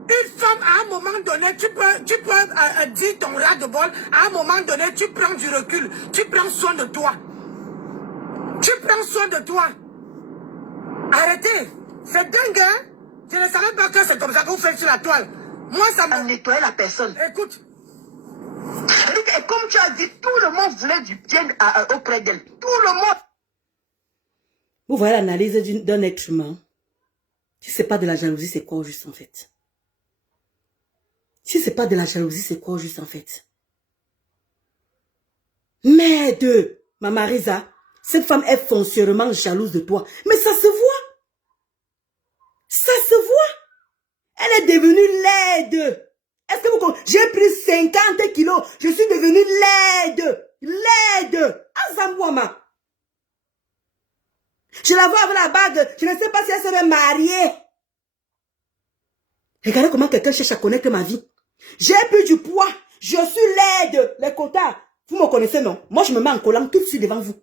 Une femme, à un moment donné, tu peux dire ton ras de bol. À un moment donné, tu prends du recul. Tu prends soin de toi. Tu prends soin de toi. Arrêtez. C'est dingue, hein? Je ne savais pas que c'est comme ça que vous faites sur la toile. Moi, ça m'a... nettoyer la personne. Écoute. Et comme tu as dit, tout le monde voulait du bien auprès d'elle. Tout le monde. Vous voyez l'analyse d'un être humain. Si ce n'est pas de la jalousie, c'est quoi juste en fait? Si ce n'est pas de la jalousie, c'est quoi juste en fait? Merde, Maman Risa, cette femme est foncièrement jalouse de toi. Mais ça se voit. Ça se voit. Elle est devenue laide. Est-ce que vous comprenez? J'ai pris 50 kilos. Je suis devenue laide. Laide. Azamouama. Je la vois avec la bague. Je ne sais pas si elle serait mariée. Regardez comment quelqu'un cherche à connaître ma vie. J'ai pris du poids. Je suis laide. Les quotas. Vous me connaissez, non? Moi, je me mets en collant tout de suite devant vous.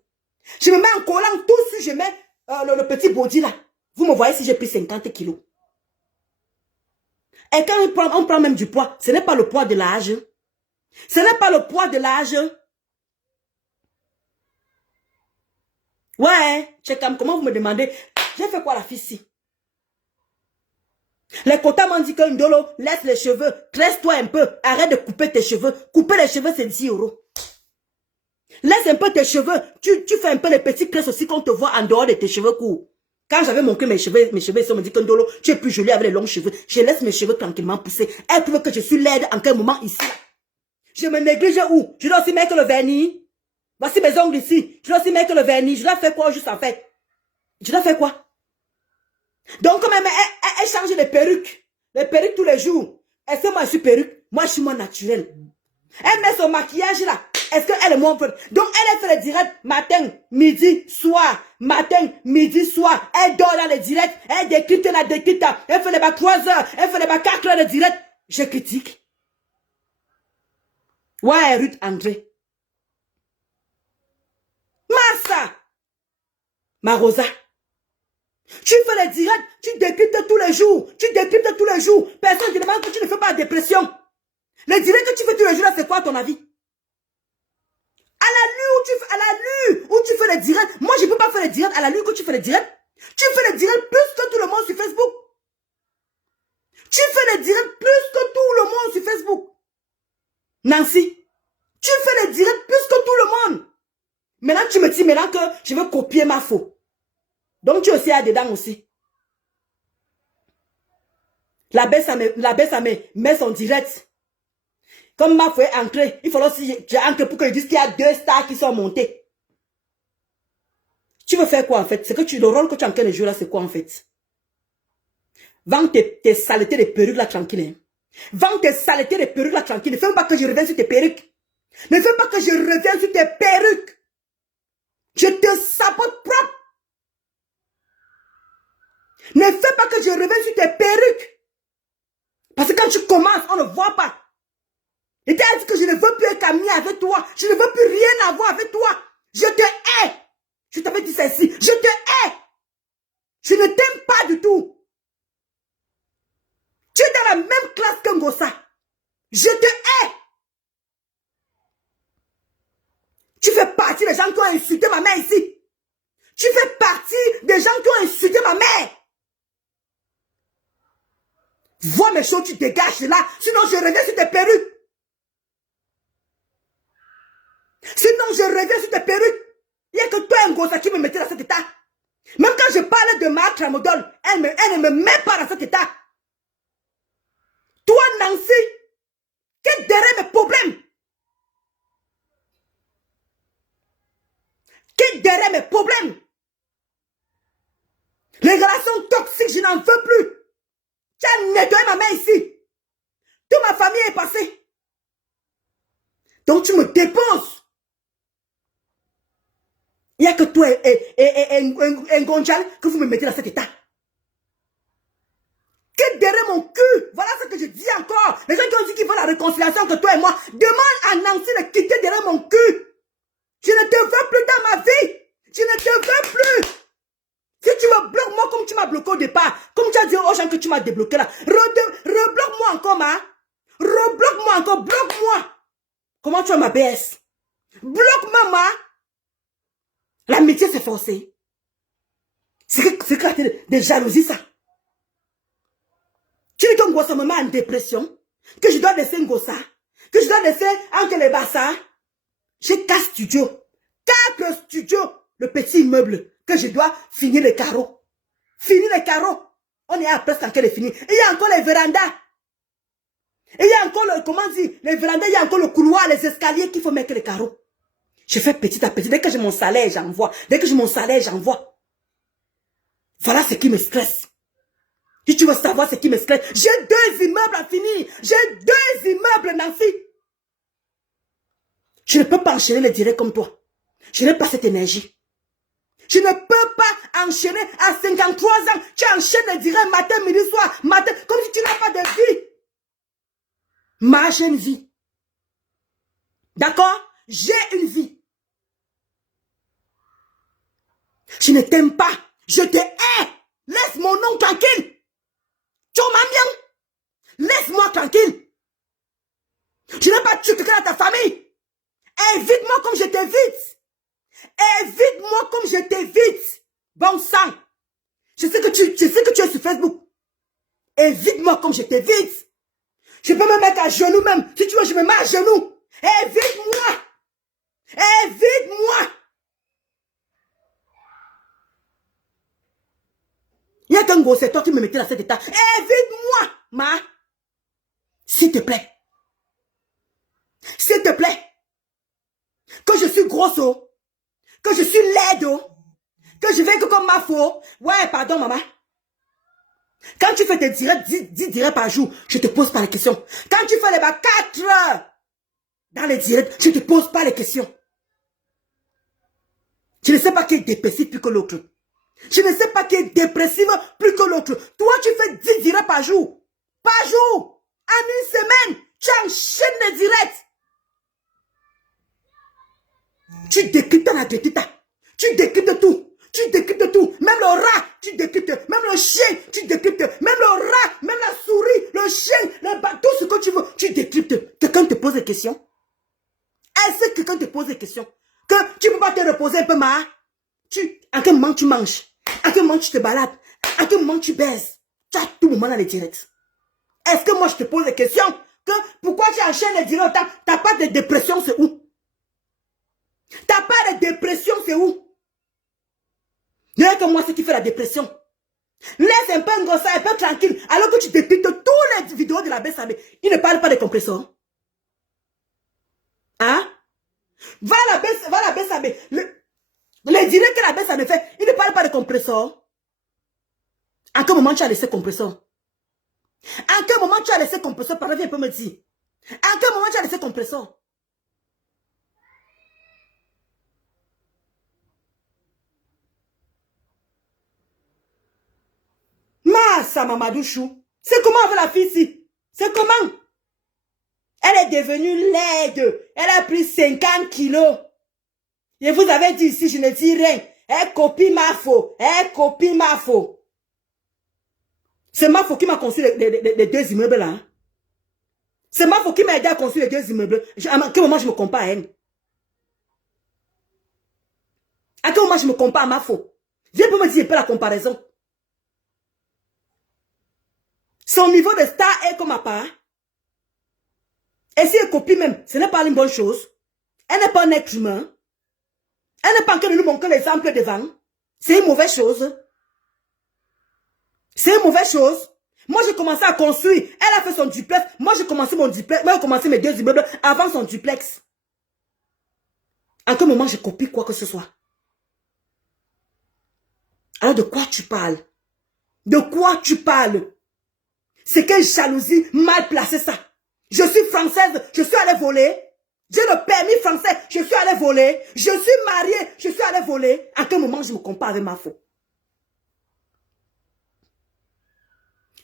Je me mets en collant tout de suite. Je mets le petit body là. Vous me voyez si j'ai pris 50 kilos. Et quand on prend même du poids, ce n'est pas le poids de l'âge. Ce n'est pas le poids de l'âge. Ouais, comment vous me demandez? J'ai fait quoi la fille ici? Les quotas m'ont dit que Ndolo, laisse les cheveux, tresse-toi un peu, arrête de couper tes cheveux. Couper les cheveux, c'est 10 €. Laisse un peu tes cheveux, tu fais un peu les petites tresses aussi qu'on te voit en dehors de tes cheveux courts. Quand j'avais montré mes cheveux, ils me dit que Ndolo, tu es plus jolie avec les longs cheveux. Je laisse mes cheveux tranquillement pousser. Elle trouve que je suis laide en quel moment ici. Je me néglige où? Je dois aussi mettre le vernis. Voici mes ongles ici. Je dois aussi mettre le vernis. Je dois faire quoi juste en fait? Je dois faire quoi? Donc, quand même, elle change les perruques. Les perruques tous les jours. Est-ce que moi, je suis perruque? Moi, je suis moins naturelle. Elle met son maquillage là. Est-ce qu'elle est moins peu? Donc, elle fait les directs matin, midi, soir. Matin, midi, soir. Elle dort dans les directs. Elle décrypte la décrypte. Elle fait les bas 3 heures. Elle fait les bas 4 heures de direct. Je critique. Ouais, Ruth André. Massa. Marosa. Tu fais les directs, tu décryptes tous les jours. Tu décryptes tous les jours. Personne ne te demande que tu ne fais pas de dépression. Les directs que tu fais tous les jours, là, c'est quoi ton avis? À la nuit où tu fais les directs. Moi, je ne peux pas faire les directs à la nuit que tu fais les directs. Tu fais les directs plus que tout le monde sur Facebook. Tu fais les directs plus que tout le monde sur Facebook. Nancy, tu fais les directs plus que tout le monde. Maintenant, tu me dis maintenant que je veux copier ma faux. Donc, tu aussi as dedans aussi. La baisse à met son direct. Comme ma foi est entrée, il faut aussi que j'entre pour que je dise qu'il y a 2 stars qui sont montées. Tu veux faire quoi en fait? C'est que le rôle que tu es en train de jouer là, c'est quoi en fait? Vends tes saletés de perruques là tranquille. Hein? Vends tes saletés de perruques là tranquille. Ne fais pas que je revienne sur tes perruques. Ne fais pas que je revienne sur tes perruques. Je te sabote propre. Ne fais pas que je revienne sur tes perruques. Parce que quand tu commences, on ne voit pas. Et tu as dit que je ne veux plus être ami avec toi. Je ne veux plus rien avoir avec toi. Je te hais. Je t'avais dit ça ici. Je te hais. Je ne t'aime pas du tout. Tu es dans la même classe que Ngossa. Je te hais. Tu fais partie des gens qui ont insulté ma mère ici. Tu fais partie des gens qui ont insulté ma mère. Vois mes choses, tu dégages là. Sinon, je reviens sur tes perruques. Sinon, je reviens sur tes perruques. Il n'y a que toi, Ngossa, qui me mettait dans cet état. Même quand je parlais de Marc Tramadol, elle ne me met pas dans cet état. Toi, Nancy, qui est derrière mes problèmes? Qui est derrière mes problèmes? Les relations toxiques, je n'en veux plus. Tu as nettoyé ma main ici. Toute ma famille est passée. Donc tu me dépenses. Il n'y a que toi et Ngonjal que vous me mettez dans cet état. Qui est derrière mon cul? Voilà ce que je dis encore. Les gens qui ont dit qu'ils veulent la réconciliation entre toi et moi. Demande à Nancy de quitter derrière mon cul. Je ne te veux plus dans ma vie. Je ne te veux plus. Si tu me bloques, moi, comme tu m'as bloqué au départ, comme tu as dit aux gens que tu m'as débloqué là, rebloque-moi encore, ma. Rebloque-moi encore, bloque-moi. Comment tu as ma BS? Bloque-moi, ma. L'amitié s'est forcée. C'est que de jalousie, ça. Tu dis que Ngossa me met en dépression, que je dois laisser Ngossa, que je dois laisser Anke les Bassa. J'ai 4 studios. 4 studios. Le petit immeuble que je dois finir les carreaux. Finir les carreaux. On est à presque en train de finir. Il y a encore les vérandas. Il y a encore le, comment dire, les vérandas, il y a encore le couloir, les escaliers qu'il faut mettre les carreaux. Je fais petit à petit. Dès que j'ai mon salaire, j'envoie. Dès que j'ai mon salaire, j'envoie. Voilà ce qui me stresse. Si tu veux savoir ce qui me stresse, j'ai 2 immeubles à finir. J'ai 2 immeubles, Nancy. Je ne peux pas enchaîner les directs comme toi. Je n'ai pas cette énergie. Je ne peux pas enchaîner à 53 ans. Tu enchaînes les directs matin, midi, soir, matin, comme si tu n'as pas de vie. Ma j'ai une vie. D'accord? J'ai une vie. Je ne t'aime pas. Je te hais. Laisse mon nom tranquille. Tu m'as bien. Laisse-moi tranquille. Je n'ai pas tué quelqu'un dans ta famille. Évite-moi comme je t'évite. Évite-moi comme je t'évite. Bon sang. Je sais que tu es sur Facebook. Évite-moi comme je t'évite. Je peux me mettre à genoux même. Si tu veux, je me mets à genoux. Évite-moi. Évite-moi. Il y a qu'un gros, c'est toi qui me mettais dans cet état. Évite-moi, ma. S'il te plaît. S'il te plaît. Que je suis gros. grosse, oh. Que je suis laide, oh. Que je vais que comme ma faux. Ouais, pardon, maman. Quand tu fais tes directs, 10 directs par jour, je te pose pas les questions. Quand tu fais les 4 heures dans les directs, je te pose pas les questions. Je ne sais pas qui est dépressif plus que l'autre. Je ne sais pas qui est dépressive plus que l'autre. Toi, tu fais 10 directs par jour. Par jour. En une semaine, tu enchaînes les directs. Tu décryptes la détita. Tu décryptes tout. Tu décryptes tout. Même le rat, tu décryptes. Même le chien, tu décryptes. Même le rat, même la souris, le chien, tout ce que tu veux, tu décryptes. Quelqu'un te pose des questions? Est-ce que quelqu'un te pose des questions? Que tu ne peux pas te reposer un peu, ma? À quel moment tu manges? À quel moment tu te balades? À quel moment tu baises? Tu as tout moment dans les directs. Est-ce que moi je te pose des questions? Que pourquoi tu enchaînes les directs? T'as pas de dépression, c'est où? T'as pas de dépression, c'est où? Rien que moi, c'est qui fait la dépression. Laisse un peu un gosse, un peu tranquille. Alors que tu dépites toutes les vidéos de la Bessabé. Il ne parle pas de compresseurs. Hein? Va à la Bessabé. Les directs que la Bessabé fait, il ne parle pas de compresseurs. À quel moment tu as laissé compresseur? À quel moment tu as laissé compresseur? Pardon, viens un peu me dire. À quel moment tu as laissé compresseur? Massa Mamadouchou. C'est comment avec la fille ici? C'est comment? Elle est devenue laide. Elle a pris 50 kilos. Et vous avez dit ici, je ne dis rien. Elle copie ma faux. Elle copie ma faux. C'est ma faux qui m'a construit les 2 immeubles là. Hein? C'est ma faux qui m'a aidé à construire les 2 immeubles. À quel moment je me compare à elle? À quel moment je me compare à ma faux? Viens pour me dire un peu la comparaison. Son niveau de star est comme ma part. Et si elle copie même, ce n'est pas une bonne chose. Elle n'est pas un être humain. Elle n'est pas en train de nous montrer l'exemple devant. C'est une mauvaise chose. C'est une mauvaise chose. Moi, j'ai commencé à construire. Elle a fait son duplex. Moi, j'ai commencé mon duplex. Moi, j'ai commencé mes 2 immeubles avant son duplex. En quel moment je copie quoi que ce soit? Alors, de quoi tu parles? De quoi tu parles? C'est quelle jalousie mal placée ça? Je suis française, je suis allée voler. J'ai le permis français, je suis allée voler. Je suis mariée, je suis allée voler. À quel moment je me compare avec ma faux?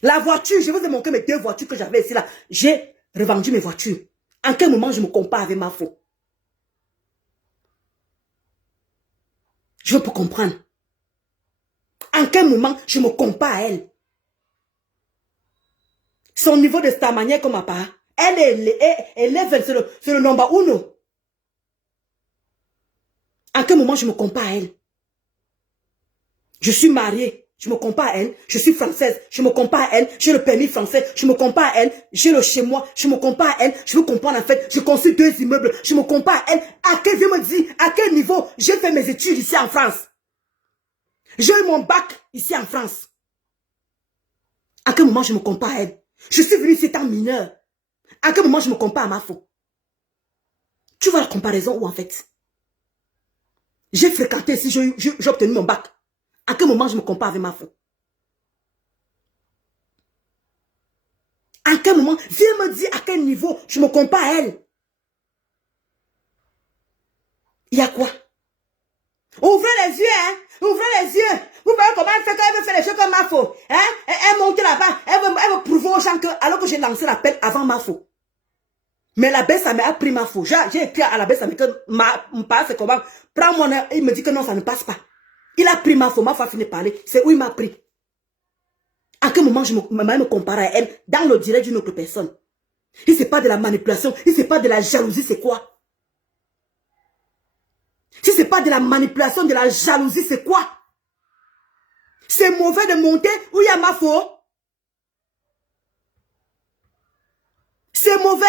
La voiture, je vous ai montré mes 2 voitures que j'avais ici là. J'ai revendu mes voitures. À quel moment je me compare avec ma faux? Je veux pas comprendre. À quel moment je me compare à elle? Son niveau de star manière comme ma part, elle est c'est le number 1. À quel moment je me compare à elle? Je suis mariée, je me compare à elle. Je suis française, je me compare à elle. J'ai le permis français, je me compare à elle. J'ai le chez moi, je me compare à elle. Je veux comprendre en fait, je construis 2 immeubles, je me compare à elle. À quel niveau me dit, à quel niveau j'ai fait mes études ici en France? J'ai eu mon bac ici en France. À quel moment je me compare à elle? Je suis venue ici étant mineure. À quel moment je me compare à ma faux? Tu vois la comparaison où en fait? J'ai fréquenté ici, j'ai obtenu mon bac. À quel moment je me compare avec ma faux? À quel moment? Viens me dire à quel niveau je me compare à elle. Il y a quoi? Ouvrez les yeux, hein? Ouvrez les yeux. Vous voyez comment elle fait quand elle veut faire les choses comme ma faux? Hein? Elle monte là-bas. Elle veut prouver aux gens que, alors que j'ai lancé l'appel avant ma faux. Mais la baisse, ça m'a pris ma faux. J'ai écrit à la baisse, ça m'a dit que ma passe, c'est comment? Prends mon heure. Il me dit que non, ça ne passe pas. Il a pris ma faux. Ma faux a fini de parler. C'est où il m'a pris. À quel moment je me compare à elle dans le direct d'une autre personne? Si c'est pas de la manipulation, si c'est pas de la jalousie, c'est quoi? Si c'est pas de la manipulation, de la jalousie, c'est quoi? C'est mauvais de monter où il y a ma faux. C'est mauvais.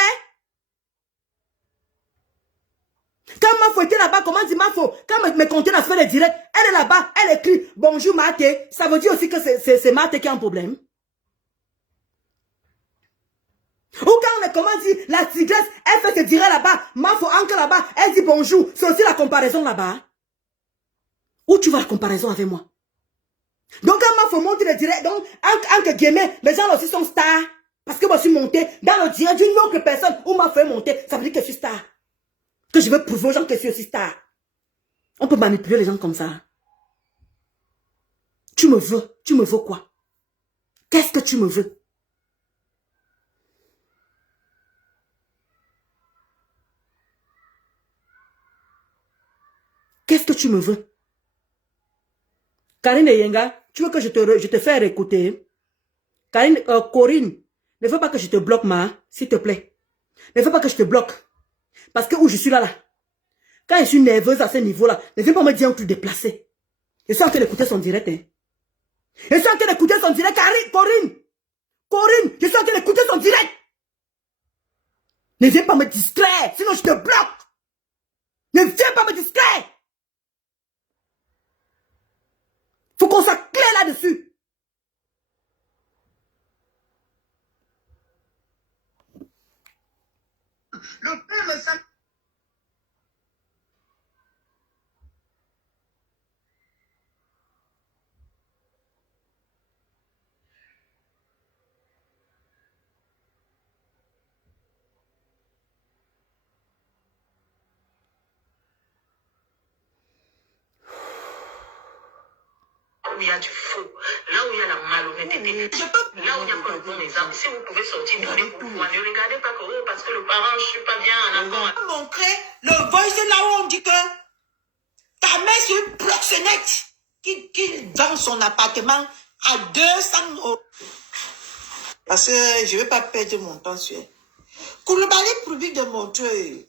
Quand ma faux était là-bas, comment dit ma faux? Quand me comptait la semaine direct, elle est là-bas, elle écrit bonjour Maté. Ça veut dire aussi que c'est Maté qui a un problème. Ou quand on est comment dire, la tigresse, elle fait se dire là-bas, Mafo Anke là-bas, elle dit bonjour. C'est aussi la comparaison là-bas. Où tu vas la comparaison avec moi? Donc, quand Mafo monte le direct, donc, Anke Guémé, les gens aussi sont stars. Parce que moi, je suis monté dans le direct d'une autre personne où Mafo est monté. Ça veut dire que je suis star. Que je veux prouver aux gens que je suis aussi star. On peut manipuler les gens comme ça. Tu me veux quoi? Qu'est-ce que tu me veux? Qu'est-ce que tu me veux? Karine Yenga, tu veux que je te fasse écouter? Karine, Corinne, ne veux pas que je te bloque, s'il te plaît. Ne veux pas que je te bloque. Parce que où je suis là. Quand je suis nerveuse à ce niveau-là, ne viens pas me dire un truc déplacé. Je suis en train d'écouter son direct. Hein. Je suis en train d'écouter son direct, Corinne, je suis en train d'écouter son direct. Ne viens pas me distraire, sinon je te bloque. Ne viens pas me distraire. Faut qu'on soit clair là-dessus. Le père me sent. Où il y a du faux, là où il y a la malhonnêteté, là où il n'y a pas le bon exemple. Si vous pouvez sortir, donner pouvoir. Ne regardez pas que parce que le parent, je ne suis pas bien en accord. Montrer le voice là où on dit que ta mère c'est une proxénète qui vend son appartement à 200 €. Parce que je ne vais pas perdre mon temps sur elle. Koulibaly public de Montreuil.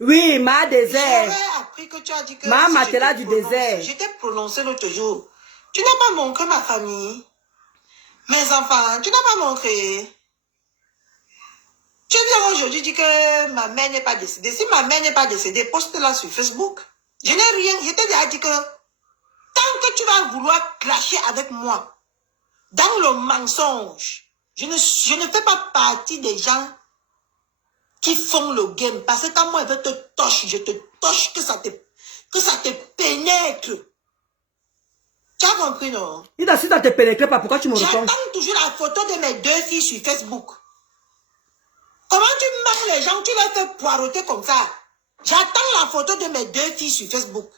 Oui, ma désert. J'aurais appris que tu as dit que Ma si Matela je te du prononce, désert. je t'ai prononcé l'autre jour. Tu n'as pas montré ma famille. Mes enfants, tu n'as pas montré. Tu viens aujourd'hui dire que ma mère n'est pas décédée. Si ma mère n'est pas décédée, poste-la sur Facebook. Je n'ai rien. Je t'ai déjà dit que tant que tu vas vouloir clasher avec moi dans le mensonge, je ne fais pas partie des gens qui font le game. Parce que quand moi je te touche, je te touche, que ça te pénètre. Tu as compris, non? Il a su dans te pénétrer, pas pourquoi tu me réponds? J'attends toujours la photo de mes 2 filles sur Facebook. Comment tu mens les gens, tu les fais poireauter comme ça? J'attends la photo de mes 2 filles sur Facebook.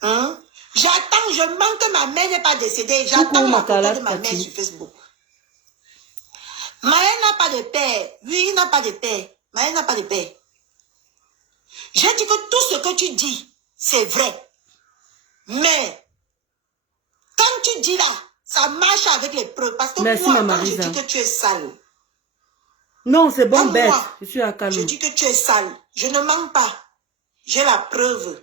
Hein? J'attends, je mens que ma mère n'est pas décédée. J'attends la photo de ma mère sur Facebook. Maëlle n'a pas de père. Lui, il n'a pas de père. Maëlle n'a pas de père. J'ai dit que tout ce que tu dis, c'est vrai. Mais, quand tu dis là, ça marche avec les preuves. Parce que merci, moi, Maman quand je Risa. dis que tu es sale. Non, c'est bon, Quand bête. moi, Je suis à calme. je dis que tu es sale. Je ne mens pas. J'ai la preuve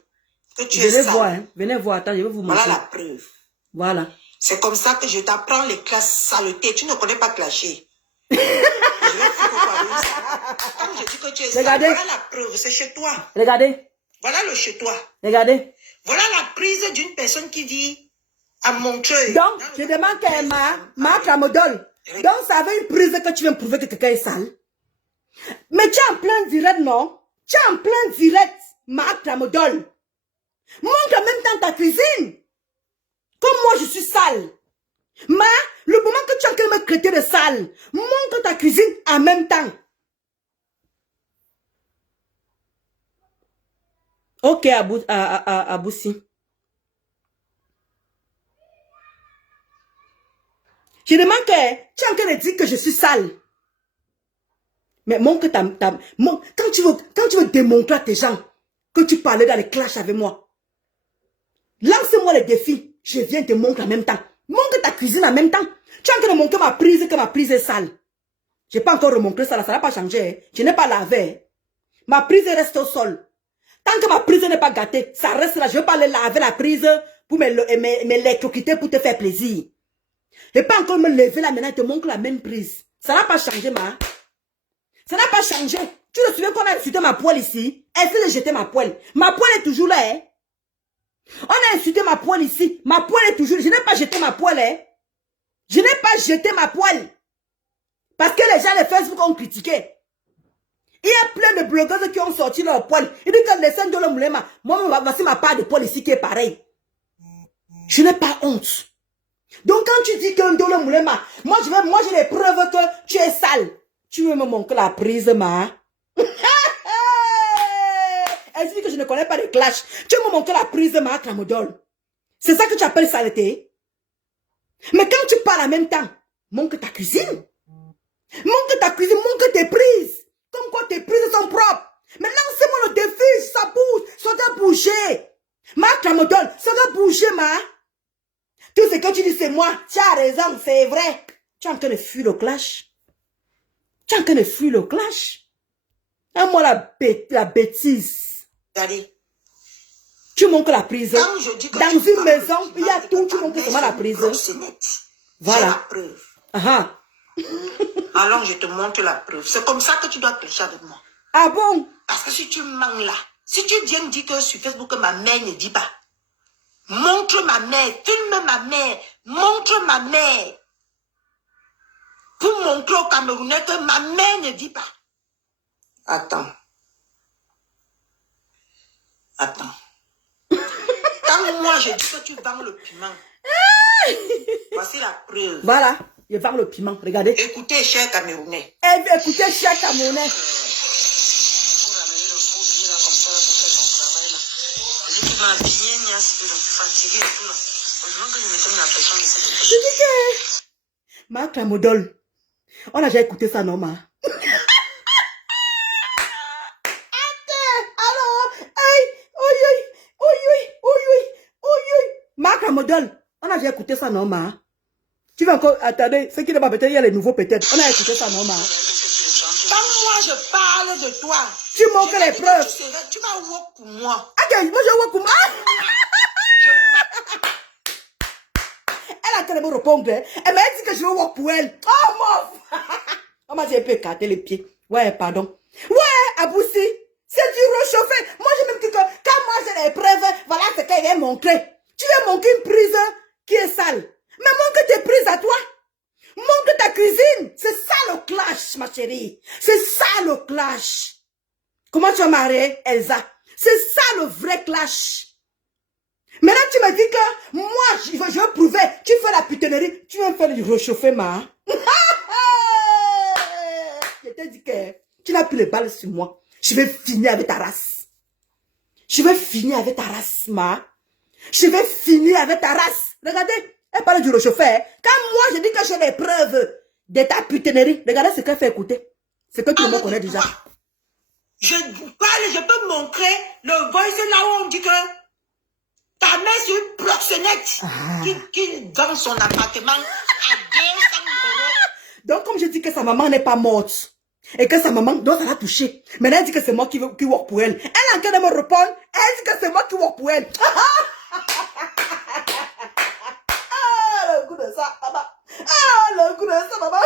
que tu es Venez sale. voir, hein. Venez voir. Attends, je vais vous montrer. Voilà la preuve. Voilà. C'est comme ça que je t'apprends les classes saleté. Tu ne connais pas clasher. Je vais foutre quoi, ça. Quand je dis que tu es sale, Regardez. voilà la preuve. C'est chez toi. Regardez. Voilà le chez toi. Regardez. Voilà la prise d'une personne qui dit à Montreuil. Donc, je demande qu'elle m'a tramodol. Donc, ça avait une prise que tu viens prouver que quelqu'un est sale. Mais tu es en plein direct, non? Tu es en plein direct, ma tramodol. Montre en même temps ta cuisine. Comme moi, je suis sale. Mais, le moment que tu es en train de me traiter de sale, montre ta cuisine en même temps. Ok, Aboussi. Je demande que tu es en train de dire que je suis sale. Mais montre quand tu veux démontrer à tes gens que tu parlais dans les clashs avec moi, lance-moi les défis. Je viens te montrer en même temps. Montre ta cuisine en même temps. Tu es en train de montrer ma prise, que ma prise est sale. Je n'ai pas encore remonté ça, ça n'a pas changé. Je n'ai pas lavé. Ma prise reste au sol. Tant que ma prise n'est pas gâtée, ça reste là. Je ne vais pas aller laver la prise pour m'électrocuter pour te faire plaisir. Je ne vais pas encore me lever là maintenant et te montrer la même prise. Ça n'a pas changé, ma. Ça n'a pas changé. Tu te souviens qu'on a insulté ma poêle ici? Essaye de jeter ma poêle. Ma poêle est toujours là, hein? On a insulté ma poêle ici. Ma poêle est toujours là. Je n'ai pas jeté ma poêle, hein? Je n'ai pas jeté ma poêle. Parce que les gens de Facebook ont critiqué. Il y a plein de blogueuses qui ont sorti leur poil. Ils disent que les seins de l'homme moulema. Moi, voici ma part de poil ici qui est pareil. Je n'ai pas honte. Donc quand tu dis qu'un Ndolo Moulema, moi j'ai les preuves que tu es sale. Tu veux me montrer la prise, ma? Elle dit que je ne connais pas les clashs. Tu veux me montrer la prise, ma, Tramodol? C'est ça que tu appelles saleté? Mais quand tu parles en même temps, montre ta cuisine. Montre ta cuisine, montre tes prises. Comme quoi tes prises sont propres. Mais lancez-moi le défi, ça bouge, ça doit bouger. Ma Tramodol, ça doit bouger, ma. Tout ce que tu dis, c'est moi. Tu as raison, c'est vrai. Tu es en train de fuir le clash. Tu es en train de fuir le clash. Donne-moi la bêtise. Regardez. Tu montres la prise. Quand je dis que dans une maison, il y a tout, tu montres comment la prise. C'est net. Voilà. La preuve. Ah. Alors je te montre la preuve. C'est comme ça que tu dois clasher avec moi. Ah bon? Parce que si tu mens là, si tu viens me dire que sur Facebook que ma mère ne dit pas, montre ma mère, filme ma mère, montre ma mère. Pour montrer aux Camerounais que ma mère ne dit pas. Attends. Quand moi je dis que tu vends le piment, voici la preuve. Voilà, je vends le piment, regardez. Écoutez, chers Camerounais. Écoutez, chers Camerounais. Je dis que Marc Lamodol, on a déjà écouté ça, non, ma? Marc Lamodol, on a déjà écouté ça, non, ma? Tu vas encore, attendez, ce qui n'est pas peut-être, il y a les nouveaux peut-être. On a écouté ça, non, ma? Quand moi je parle de toi, tu montres les preuves. Tu vas walk pour moi. Ok, moi je walk pour moi. Elle a qu'à me répondre. Elle m'a dit que je veux walk pour elle. Oh, mon. On m'a dit un peu écarter les pieds. Ouais, pardon. Ouais, Aboussi, c'est du réchauffé. Moi, je même dit que quand moi j'ai les preuves, voilà ce qu'elle vient montrer. Tu viens montrer une prise qui est sale. Mais montre tes prises à toi. Montre ta cuisine. C'est ça le clash, ma chérie. C'est ça le clash. Comment tu vas marier, Elsa? C'est ça le vrai clash. Maintenant, tu me dis que moi, je veux prouver. Tu fais la putonnerie. Tu viens faire du réchauffé, ma. Je t'ai dit que tu n'as plus les balles sur moi. Je vais finir avec ta race. Je vais finir avec ta race, ma. Je vais finir avec ta race. Regardez, elle parle du réchauffé. Quand moi, je dis que j'ai les preuves de ta putonnerie, regardez ce qu'elle fait écouter. C'est que tout le monde connaît déjà. Je parle, je peux montrer le voice là où on dit que ta mère c'est une proxénète qui dans son appartement à 200 €. Donc, comme je dis que sa maman n'est pas morte et que sa maman, donc ça l'a touché. Maintenant, elle dit que c'est moi qui work pour elle. Elle est en train de me répondre. Elle dit que c'est moi qui work pour elle. Ah, le goût de ça, maman. Ah, le goût de ça, maman.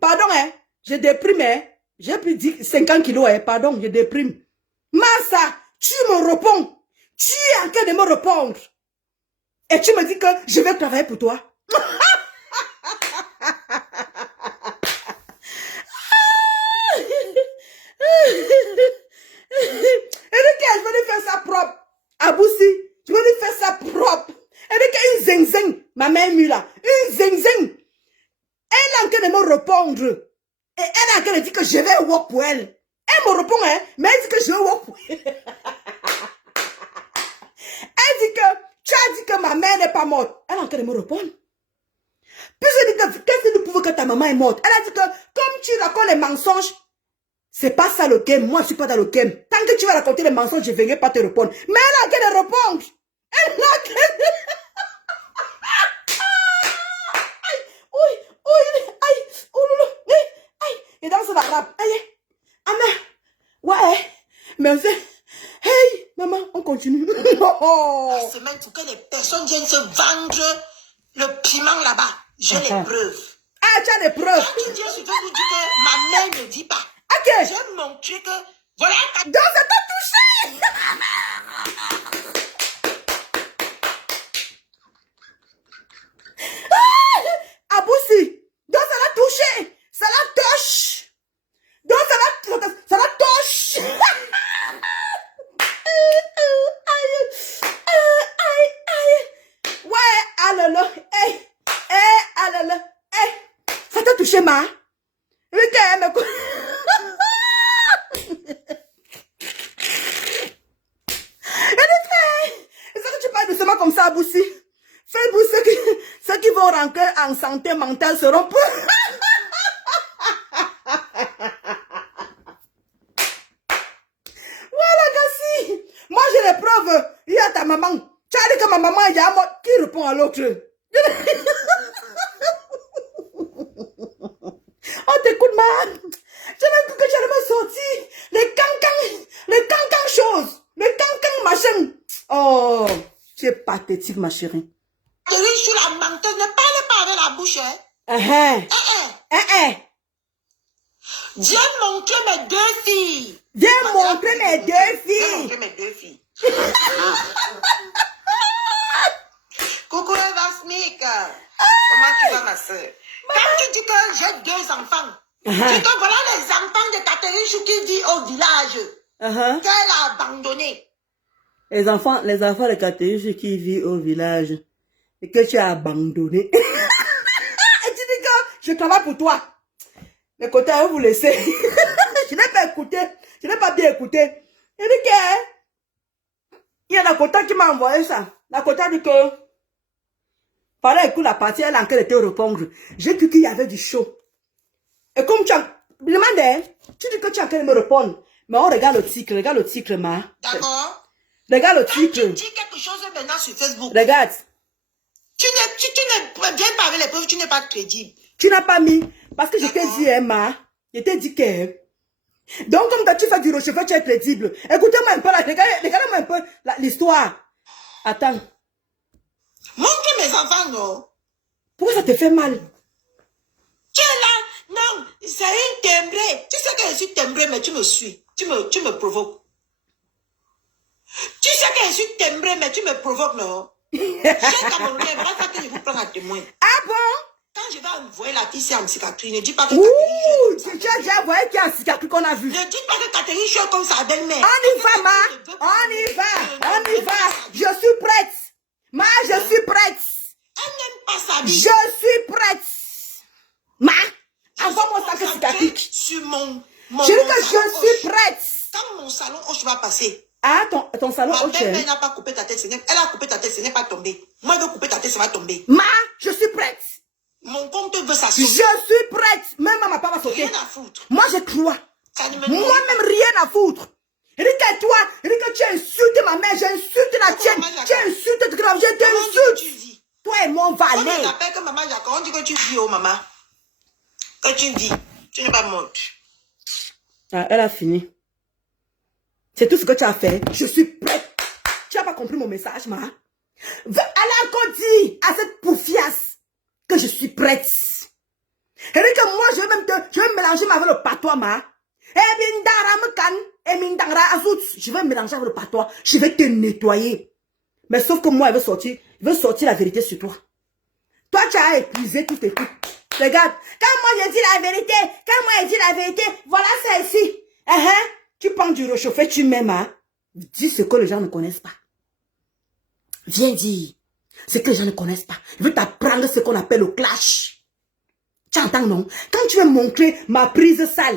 Pardon, hein. Je déprime, hein. J'ai plus 50 kilos, hein. Pardon, je déprime. Massa, tu me réponds. Tu es en train de me répondre. Et tu me dis que je vais travailler pour toi. Et je vais lui faire ça propre. Aboussi, je vais lui faire ça propre. Et une zing-zing, ma mère mue là. Une zing-zing. Elle est en train de me répondre. Et elle est en train de dire que je vais work pour elle. Elle me répond, hein, mais elle dit que je vais work pour elle. Elle dit que tu as dit que ma mère n'est pas morte. Elle est en train de me répondre. Puis je dis que qu'est-ce qui nous prouve que ta maman est morte? Elle a dit que comme tu racontes les mensonges, c'est pas ça le game. Moi, je suis pas dans le game. Tant que tu vas raconter les mensonges, je ne vais pas te répondre. Mais elle est en train de répondre. Elle est en train de... Et dans son arabe, aïe, Anna, ouais, mais on sait, hey, maman, on continue. La semaine pour que les personnes viennent se vendre le piment là-bas. J'ai les preuves. Ah, tu as des preuves. Quand tu viens sur Facebook, vous dites que ma mère ne dit pas. Ok. Je vais montrer que, voilà. Donc, ça t'a touché. ma. Mais qu'elle me... Est-ce que tu parles doucement comme ça, Boussi? Fais-vous ceux qui vont rentrer en santé mentale seront peu. Voilà, Gassi. Moi, j'ai les preuves. Il y a ta maman. Tu as dit que ma maman est morte. Qui répond à l'autre? On t'écoute, man. Je n'ai plus que tu allais me sortir. Les cancans choses. Les cancans machin. Oh, tu es pathétique, ma chérie. Catherine, sur la menteuse, ne parle pas avec la bouche, hein. Viens montrer mes deux filles. Viens montrer mes deux filles. Viens montrer mes deux filles. Coucou Eva Smith. Comment tu vas, ma soeur? Quand tu dis que j'ai deux enfants, tu te voilà les enfants de Catherine Chou qui vit au village. Qu'elle a abandonné. Les enfants de Catherine qui vivent au village et que tu as abandonné. Et tu dis que je travaille pour toi. Les côtés, vous laissez. Je n'ai pas écouté. Je n'ai pas bien écouté. Il dit que il y a la Kota qui m'a envoyé ça. La Kota dit que fallait écouter la partie, elle a encore été répondre. J'ai cru qu'il y avait du chaud. Et comme tu as demandé, tu dis que tu as qu'à me répondre. Mais on regarde le titre, ma. D'accord. Regarde le Quand titre. tu dis quelque chose maintenant sur Facebook, Regarde. tu ne viens pas avec les preuves, tu n'es pas crédible. Tu n'as pas mis. Parce que je t'ai dit, Emma. Je t'ai dit que. Donc, comme tu fais du recheveux, tu es crédible. Écoutez-moi un peu, regardez-moi un peu l'histoire. Attends. Montre mes enfants, non. Pourquoi ça te fait mal? Tu es là. Non, c'est une timbrée. Tu sais que je suis timbrée, mais tu me suis. Tu me provoques. Tu sais que je suis timbrée, mais tu me provoques, non. J'ai Camerounais, voilà ça que je vous prends à témoin. Ah bon? Quand je vais envoyer la fille en psychiatrie, ne dis pas que Ouh, Catherine tu as déjà envoyé qui a un psychiatrie qu'on a vu. ne dis pas que Catherine est comme sa belle-mère. On y va, ma. On y va. Je suis prête. Ma, je suis prête. Elle n'aime pas sa vie. Je suis prête. Ma, envoie-moi ça que psychiatrique. Sur mon Je dis que je suis prête. Quand mon salon Hoche va passer. Ah, ton salon Ma Hoche. belle-mère n'a pas coupé ta tête. Elle a coupé ta tête, ce n'est pas tombé. Moi, je veux couper ta tête, ça va tomber. Ma, je suis prête. Mon compte veut ça Je suis prête. Même ma papa va sauter. Rien à foutre. Moi, je crois. Ça ne me Moi-même, rien à foutre. Il dit que toi, il dit que tu as insulté ma mère, j'ai insulté la tienne. Tu as insulté ta grave, je t'insulte. Toi et mon On valet. t'appelle que maman Jacques, on dit que tu vis, oh maman. Que tu vis. Tu n'es pas morte. Ah, elle a fini. C'est tout ce que tu as fait. Je suis prête. Tu n'as pas compris mon message, ma. Elle a encore dit à cette poufiasse que je suis prête. Elle dit que moi, je vais mélanger avec le patois, ma. Je vais mélanger avec le patois. Je vais te nettoyer. Mais sauf que moi, elle veut sortir la vérité sur toi. Toi, tu as épuisé tout tes trucs. Regarde, quand moi je dis la vérité, voilà ça ici. Tu prends du réchauffé, tu m'aimes, hein? Dis ce que les gens ne connaissent pas. Viens dire ce que les gens ne connaissent pas. Je veux t'apprendre ce qu'on appelle le clash. Tu entends, non? Quand tu veux montrer ma prise sale,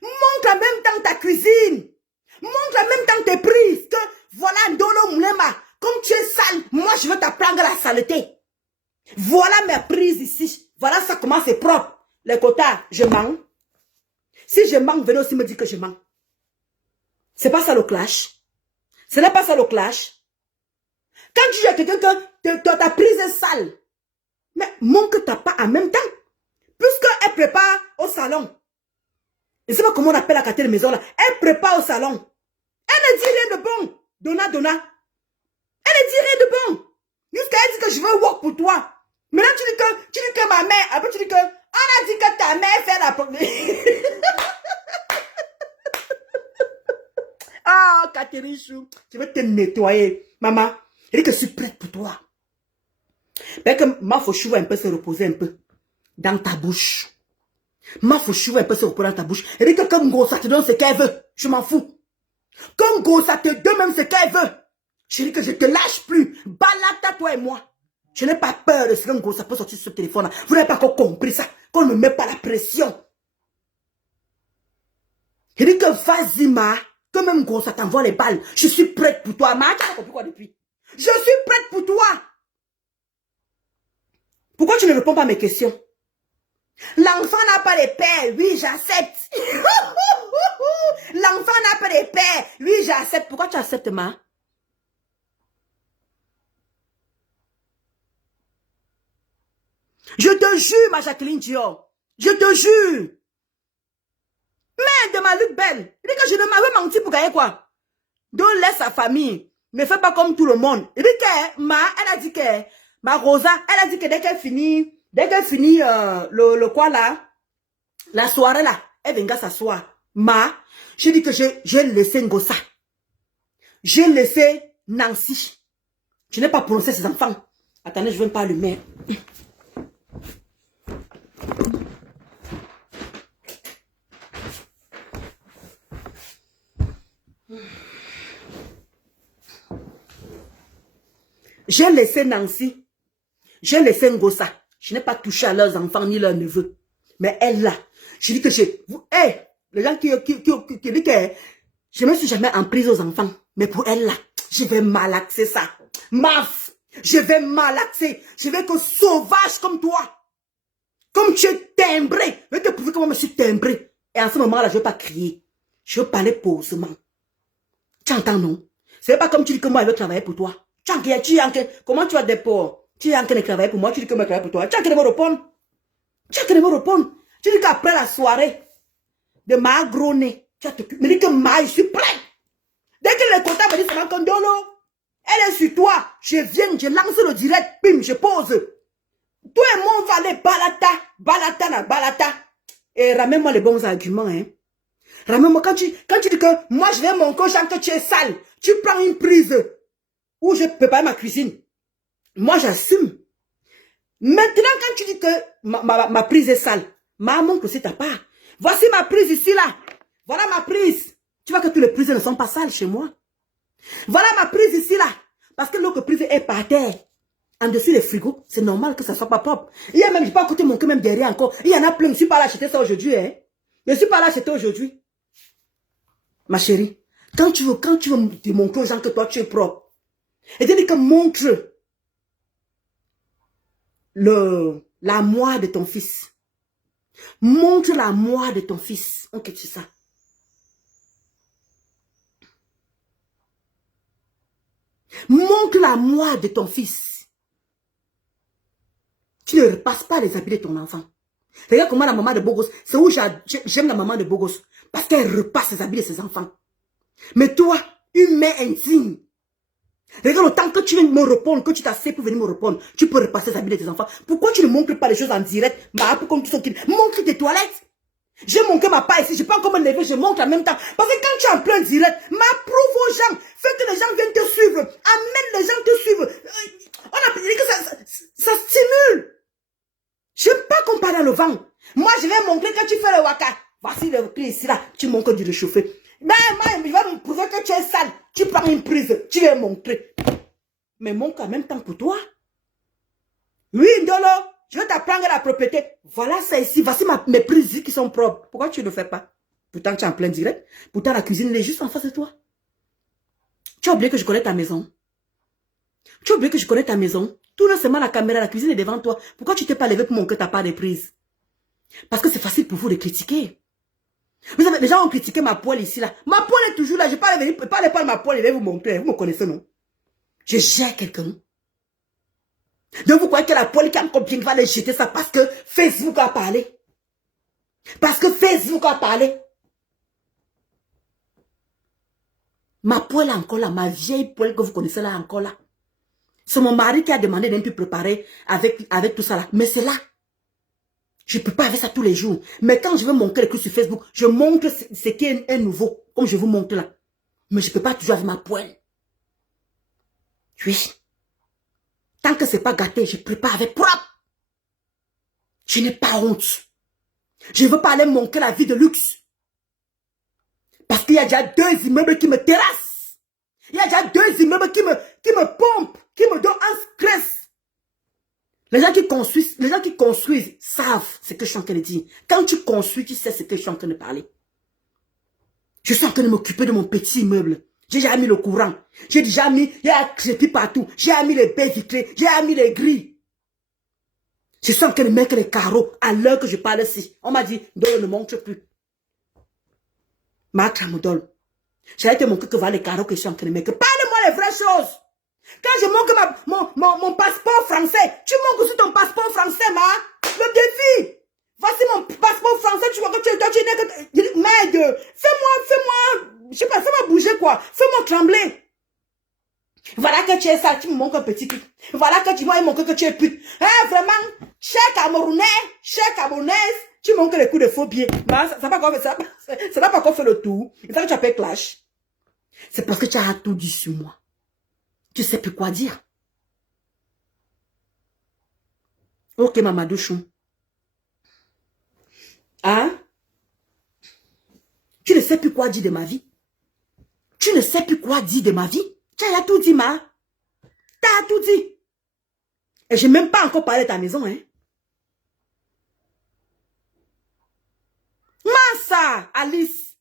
montre en même temps ta cuisine. Montre en même temps tes prises. Que voilà, Ndolo Moulema, comme tu es sale, moi je veux t'apprendre la saleté. Voilà mes prises ici. Voilà ça comment c'est propre. Les quotas, je mens. Si je mens, venez aussi me dire que je mens. C'est pas ça le clash. Ce n'est pas ça le clash. Quand tu dis à quelqu'un que ta prise est sale, mais montre que tu n'as pas en même temps. Puisqu'elle prépare au salon. Je ne sais pas comment on appelle la quartier de maison là. Elle prépare au salon. Elle ne dit rien de bon. Donna. Elle ne dit rien de bon. Jusqu'à elle dit que je veux work pour toi. Maintenant tu dis que ma mère, après tu dis que on a dit que ta mère fait la première. Ah, Catherine Chou, je vais te nettoyer. Maman, elle dit que je suis prête pour toi. Mais que ma fauchou va un peu se reposer un peu dans ta bouche. Ma fauchou va un peu se reposer dans ta bouche. Elle dit que comme Go, ça te donne ce qu'elle veut. Je m'en fous. Comme Go, ça te donne même ce qu'elle veut. Je dis que je te lâche plus. Balata toi et moi. Je n'ai pas peur de ce que ça peut sortir sur ce téléphone. Vous n'avez pas encore compris ça. qu'on ne me met pas la pression. Je dis que vas-y, ma, que même gros, ça t'envoie les balles. Je suis prête pour toi, ma. Tu as compris quoi depuis? Je suis prête pour toi. Pourquoi tu ne réponds pas à mes questions? L'enfant n'a pas de père. Oui, j'accepte. L'enfant n'a pas de père. Oui, j'accepte. Pourquoi tu acceptes, ma? Je te jure, ma Jacqueline Dior. Je te jure. Mais de ma lutte belle. Il dit que je ne m'avais menti pour gagner quoi? Donc laisse sa famille. Ne fais pas comme tout le monde. Il dit que elle a dit que ma Rosa, elle a dit que dès qu'elle finit le quoi là, la soirée là, elle viendra s'asseoir. J'ai dit que j'ai laissé Ngosa. J'ai laissé Nancy. Je n'ai pas prononcé ses enfants. Attendez, je ne vais pas allumer. J'ai laissé Nancy. J'ai laissé Ngosa. Je n'ai pas touché à leurs enfants ni leurs neveux. Mais elle là, je dis que les gens qui disent que je ne me suis jamais en prise aux enfants. Mais pour elle là, je vais malaxer ça. Maf, je vais malaxer. Je vais être sauvage comme toi. Comme tu es timbré. Je vais te prouver comment je suis timbré. Et en ce moment là, je ne vais pas crier. Je veux parler posément. Tu entends, non? C'est pas comme tu dis que moi, je veux travailler pour toi. Comment tu vas dépôt? Tu es en train de travailler pour moi, tu dis que moi, je travaille pour toi. Tu as qu'à me répondre. Tu as qu'à me répondre. Tu dis qu'après la soirée de ma gros nez, tu vas te me dis que je suis prêt. Dès que le comptable me dit, c'est ma condolo, elle est sur toi. Je viens, je lance le direct, bim, je pose. Toi et moi, on va aller balata. Et ramène-moi les bons arguments, hein. Ramène-moi, quand tu dis que moi, je vais mon coach, que tu es sale, tu prends une prise où je prépare ma cuisine. Moi, j'assume. Maintenant, quand tu dis que ma prise est sale, montre aussi ta part. Voici ma prise ici, là. Voilà ma prise. Tu vois que toutes les prises ne sont pas sales chez moi. Voilà ma prise ici, là. Parce que l'autre prise est par terre. En dessus des frigos, c'est normal que ça soit pas propre. Il y a même, je n'ai pas écouté mon cœur même derrière encore. Il y en a plein, je ne suis pas là acheter ça aujourd'hui, hein. Je ne suis pas là acheter aujourd'hui. Ma chérie, quand tu veux te montrer aux gens que toi, tu es propre, et dis que montre la moi de ton fils. Montre la moi de ton fils. On quitte ça. Montre la moi de ton fils. Tu ne repasses pas les habits de ton enfant. Regarde comment la maman de Bogos, c'est où j'aime la maman de Bogos. Parce qu'elle repasse les habits de ses enfants. Mais toi, une mère indigne. Regarde, autant que tu viens me répondre, que tu t'assieds pour venir me répondre, tu peux repasser les habits de tes enfants. Pourquoi tu ne montres pas les choses en direct? Comme tu sont qui montre tes toilettes. J'ai montré ma part ici, je peux encore me lever, je montre en même temps. Parce que quand tu es en plein direct, prouve aux gens, fais que les gens viennent te suivre, amène les gens te suivre. On a dit que ça stimule. Je n'aime pas qu'on parle dans le vent. Moi, je vais montrer que tu fais le waka. Voici le prix ici, là, tu montres du réchauffé. Mais moi, je vais me prouver que tu es sale. Tu prends une prise, tu vas montrer. Mais montre en même temps pour toi. Oui, Ndolo, je vais t'apprendre la propriété. Voilà ça ici. Voici mes prises qui sont propres. Pourquoi tu ne le fais pas? Pourtant, tu es en plein direct. Pourtant, la cuisine elle est juste en face de toi. Tu as oublié que je connais ta maison. Tu as oublié que je connais ta maison. Tout récemment, la caméra, la cuisine est devant toi. Pourquoi tu t'es pas levé pour montrer ta part de prise? Parce que c'est facile pour vous de critiquer. Vous savez, les gens ont critiqué ma poêle ici, là. Ma poêle est toujours là. Je ne peux pas aller prendre ma poêle et vous montrer. Vous me connaissez, non? Je gère quelqu'un. Donc, vous croyez que la poêle qui a encore bien va aller jeter ça parce que Facebook a parlé? Parce que Facebook a parlé. Ma poêle est encore là. Ma vieille poêle que vous connaissez là est encore là. C'est mon mari qui a demandé d'un peu préparer avec tout ça là. Mais c'est là. Je ne peux pas avec ça tous les jours. Mais quand je veux montrer les trucs sur Facebook, je montre ce qui est nouveau. Comme je vous montre là. Mais je ne peux pas toujours avec ma poêle. Oui. Tant que ce n'est pas gâté, je prépare avec propre. Je n'ai pas honte. Je ne veux pas aller montrer la vie de luxe. Parce qu'il y a déjà 2 immeubles qui me terrassent. Il y a déjà 2 immeubles qui me pompent, qui me donnent un stress. Les gens qui construisent savent ce que je suis en train de dire. Quand tu construis, tu sais ce que je suis en train de parler. Je suis en train de m'occuper de mon petit immeuble. J'ai déjà mis le courant. J'ai déjà mis, il y a crépi partout. J'ai mis les baies vitrées. J'ai mis les grilles. Je suis en train de mettre les carreaux à l'heure que je parle ici. On m'a dit, Dolo ne montre plus. Ma Tramodol. J'allais te montrer que voilà les carreaux que je suis en train de mettre. Parle-moi les vraies choses. Quand je montre mon passeport français, tu montres aussi ton passeport français, le défi. Voici mon passeport français, tu vois que tu es merde. Fais-moi, je sais pas, ça va bouger quoi. Fais-moi trembler. Voilà que tu es ça, tu me montres un petit truc. Voilà que tu m'as montré que tu es pute. Hein, vraiment, cher Camerounais, chère Camerounaise, tu montres les coups de faux pieds. Ça n'a pas encore fait le tour. Et ça que tu appelles clash. C'est parce que tu as tout dit sur moi. Tu sais plus quoi dire. Ok, Mamadou Chou. Hein? Tu ne sais plus quoi dire de ma vie. Tu ne sais plus quoi dire de ma vie. Tu as tout dit, ma. Tu as tout dit. Et je n'ai même pas encore parlé de ta maison, hein. Massa, Alice.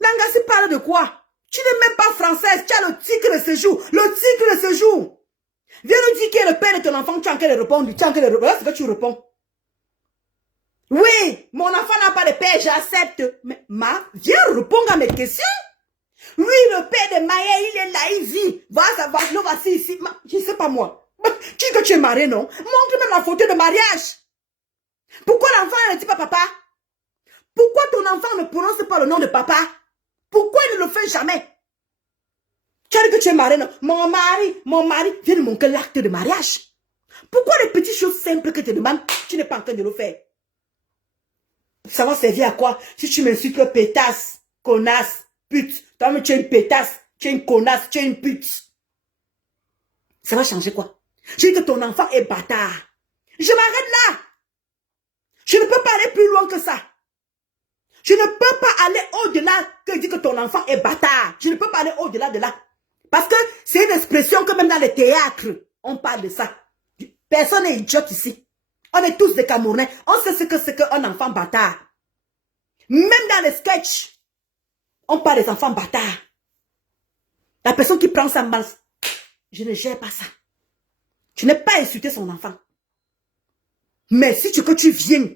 Langassi parle de quoi? Tu n'es même pas française, tu as le titre de séjour. Le titre de séjour. Viens nous dire qui est le père de ton enfant, tu as envie de répondre. Tu as envie de répondre. C'est ce que tu réponds. Oui, mon enfant n'a pas de père, j'accepte. Mais viens répondre à mes questions. Oui, le père de Maya, il est là, il vit. Voici ici. Je ne sais pas moi. Tu dis que tu es marié, non? Montre-moi la photo de mariage. Pourquoi l'enfant ne dit pas papa? Pourquoi ton enfant ne prononce pas le nom de papa? Pourquoi il ne le fait jamais? Tu as dit que tu es marié, non? Mon mari vient de montrer l'acte de mariage. Pourquoi les petites choses simples que tu demandes, tu n'es pas en train de le faire? Ça va servir à quoi? Si tu m'insultes que pétasse, connasse, pute. Toi, tu es une pétasse, tu es une connasse, tu es une pute. Ça va changer quoi? Je dis que ton enfant est bâtard. Je m'arrête là. Je ne peux pas aller plus loin que ça. Je ne peux pas aller au-delà que dire que ton enfant est bâtard. Je ne peux pas aller au-delà de là. Parce que c'est une expression que même dans les théâtres, on parle de ça. Personne n'est idiote ici. On est tous des Camerounais. On sait ce que c'est qu'un enfant bâtard. Même dans les sketchs, on parle des enfants bâtards. La personne qui prend ça mal, je ne gère pas ça. Tu n'es pas insulté son enfant. Mais si tu viens,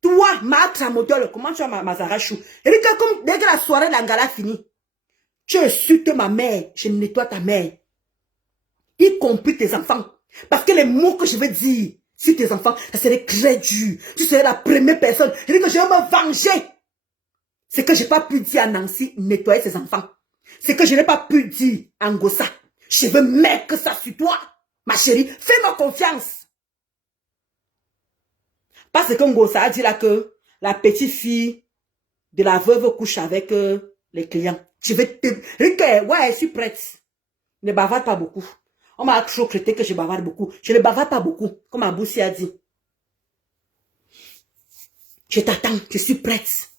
toi, ma Tramodol, comment tu as ma Zarachou? Et dès que la soirée d'Angala finit, tu insultes ma mère, je nettoie ta mère. Y compris tes enfants. Parce que les mots que je vais dire sur tes enfants, ça serait très dur. Tu serais la première personne. Je dis que je vais me venger. C'est que je n'ai pas pu dire à Nancy nettoyer ses enfants. C'est que je n'ai pas pu dire à Ngossa. Je veux mettre ça sur toi. Ma chérie, fais-moi confiance. Parce que Ngossa a dit là que la petite fille de la veuve couche avec les clients. Je vais te... Ouais, je suis prête. Ne bavarde pas beaucoup. On m'a toujours traité que je bavarde beaucoup. Je ne bavarde pas beaucoup, comme Aboussi a dit. Je t'attends, je suis prête.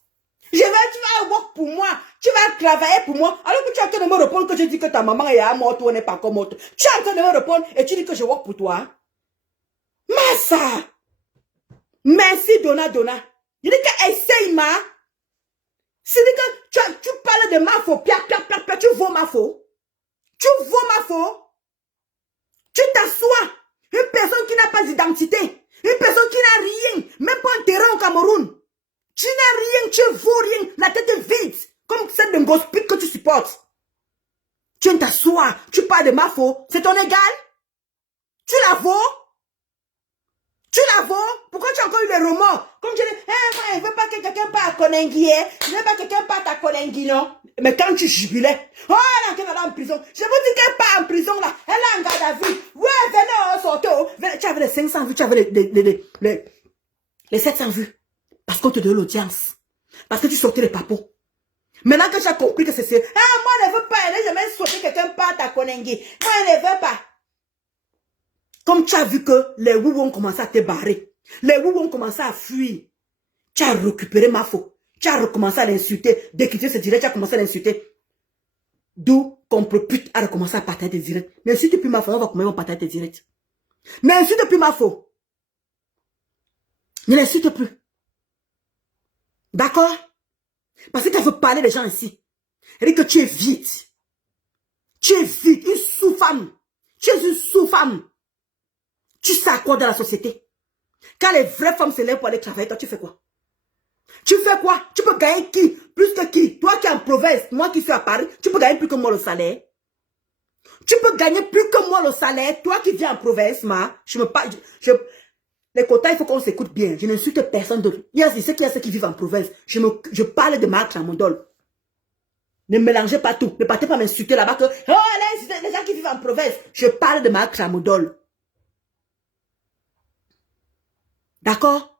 Tu vas work pour moi. Tu vas travailler pour moi. Alors que tu es en train de me répondre que je dis que ta maman est morte ou n'est pas comme morte. Tu es en train de me répondre et tu dis que je work pour toi. Massa. Merci, Donna. Je dis que essaye, ma. C'est que tu parles de ma faux. Tu vaux ma faux. Tu vaux ma faux. Tu t'assois. Une personne qui n'a pas d'identité. Une personne qui n'a rien. Même pas un terrain au Cameroun. Tu n'as rien, tu vaux rien. La tête est vide. Comme celle d'un gospel que tu supportes. Tu viens t'asseoir. Tu parles de ma faux. C'est ton égal. Tu la vaux. Tu la vaux. Pourquoi tu as encore eu les romans? Comme tu dis, moi, je ne veux pas que quelqu'un parte à Konengi. Je ne veux pas que quelqu'un parte à Konengi, non? Mais quand tu jubilais, oh, elle est en prison. Je vous dis qu'elle part en prison, là. Elle est en garde à vue. Ouais, venez, sortez. Tu avais les 500 vues, tu avais les 700 vues. Parce qu'on te donne l'audience. Parce que tu sortais les papos. Maintenant que tu as compris que c'est... Ah, moi, je ne veux pas aller, je vais sauter quelqu'un parte à Konengi. Moi, je ne veux pas. Comme tu as vu que les Wouwou ont commencé à te barrer. Les Wouwou ont commencé à fuir. Tu as récupéré ma faute. Tu as recommencé à l'insulter. Dès que tu te dirais, tu as commencé à l'insulter. D'où compre pute à recommencer à partager tes directs. Mais si depuis ma faute, on va comment partager tes directs. Mais si depuis ma faute, ne l'insulte plus. D'accord? Parce que tu veux parler des gens ici. Elle dit que tu es vide. Tu es vide, une sous-femme. Tu es une sous-femme. Tu sais à quoi dans la société? Quand les vraies femmes se lèvent pour aller travailler, toi, tu fais quoi? Tu fais quoi? Tu peux gagner qui? Plus que qui? Toi qui es en province, moi qui suis à Paris, tu peux gagner plus que moi le salaire. Tu peux gagner plus que moi le salaire. Toi qui viens en province, les quotas, il faut qu'on s'écoute bien. Je n'insulte personne d'autre. Il y a ceux qui vivent en province. Je parle de Marc Ramondol. Ne mélangez pas tout. Ne partez pas m'insulter là-bas que les gens qui vivent en province. Je parle de Marc Ramondol. D'accord?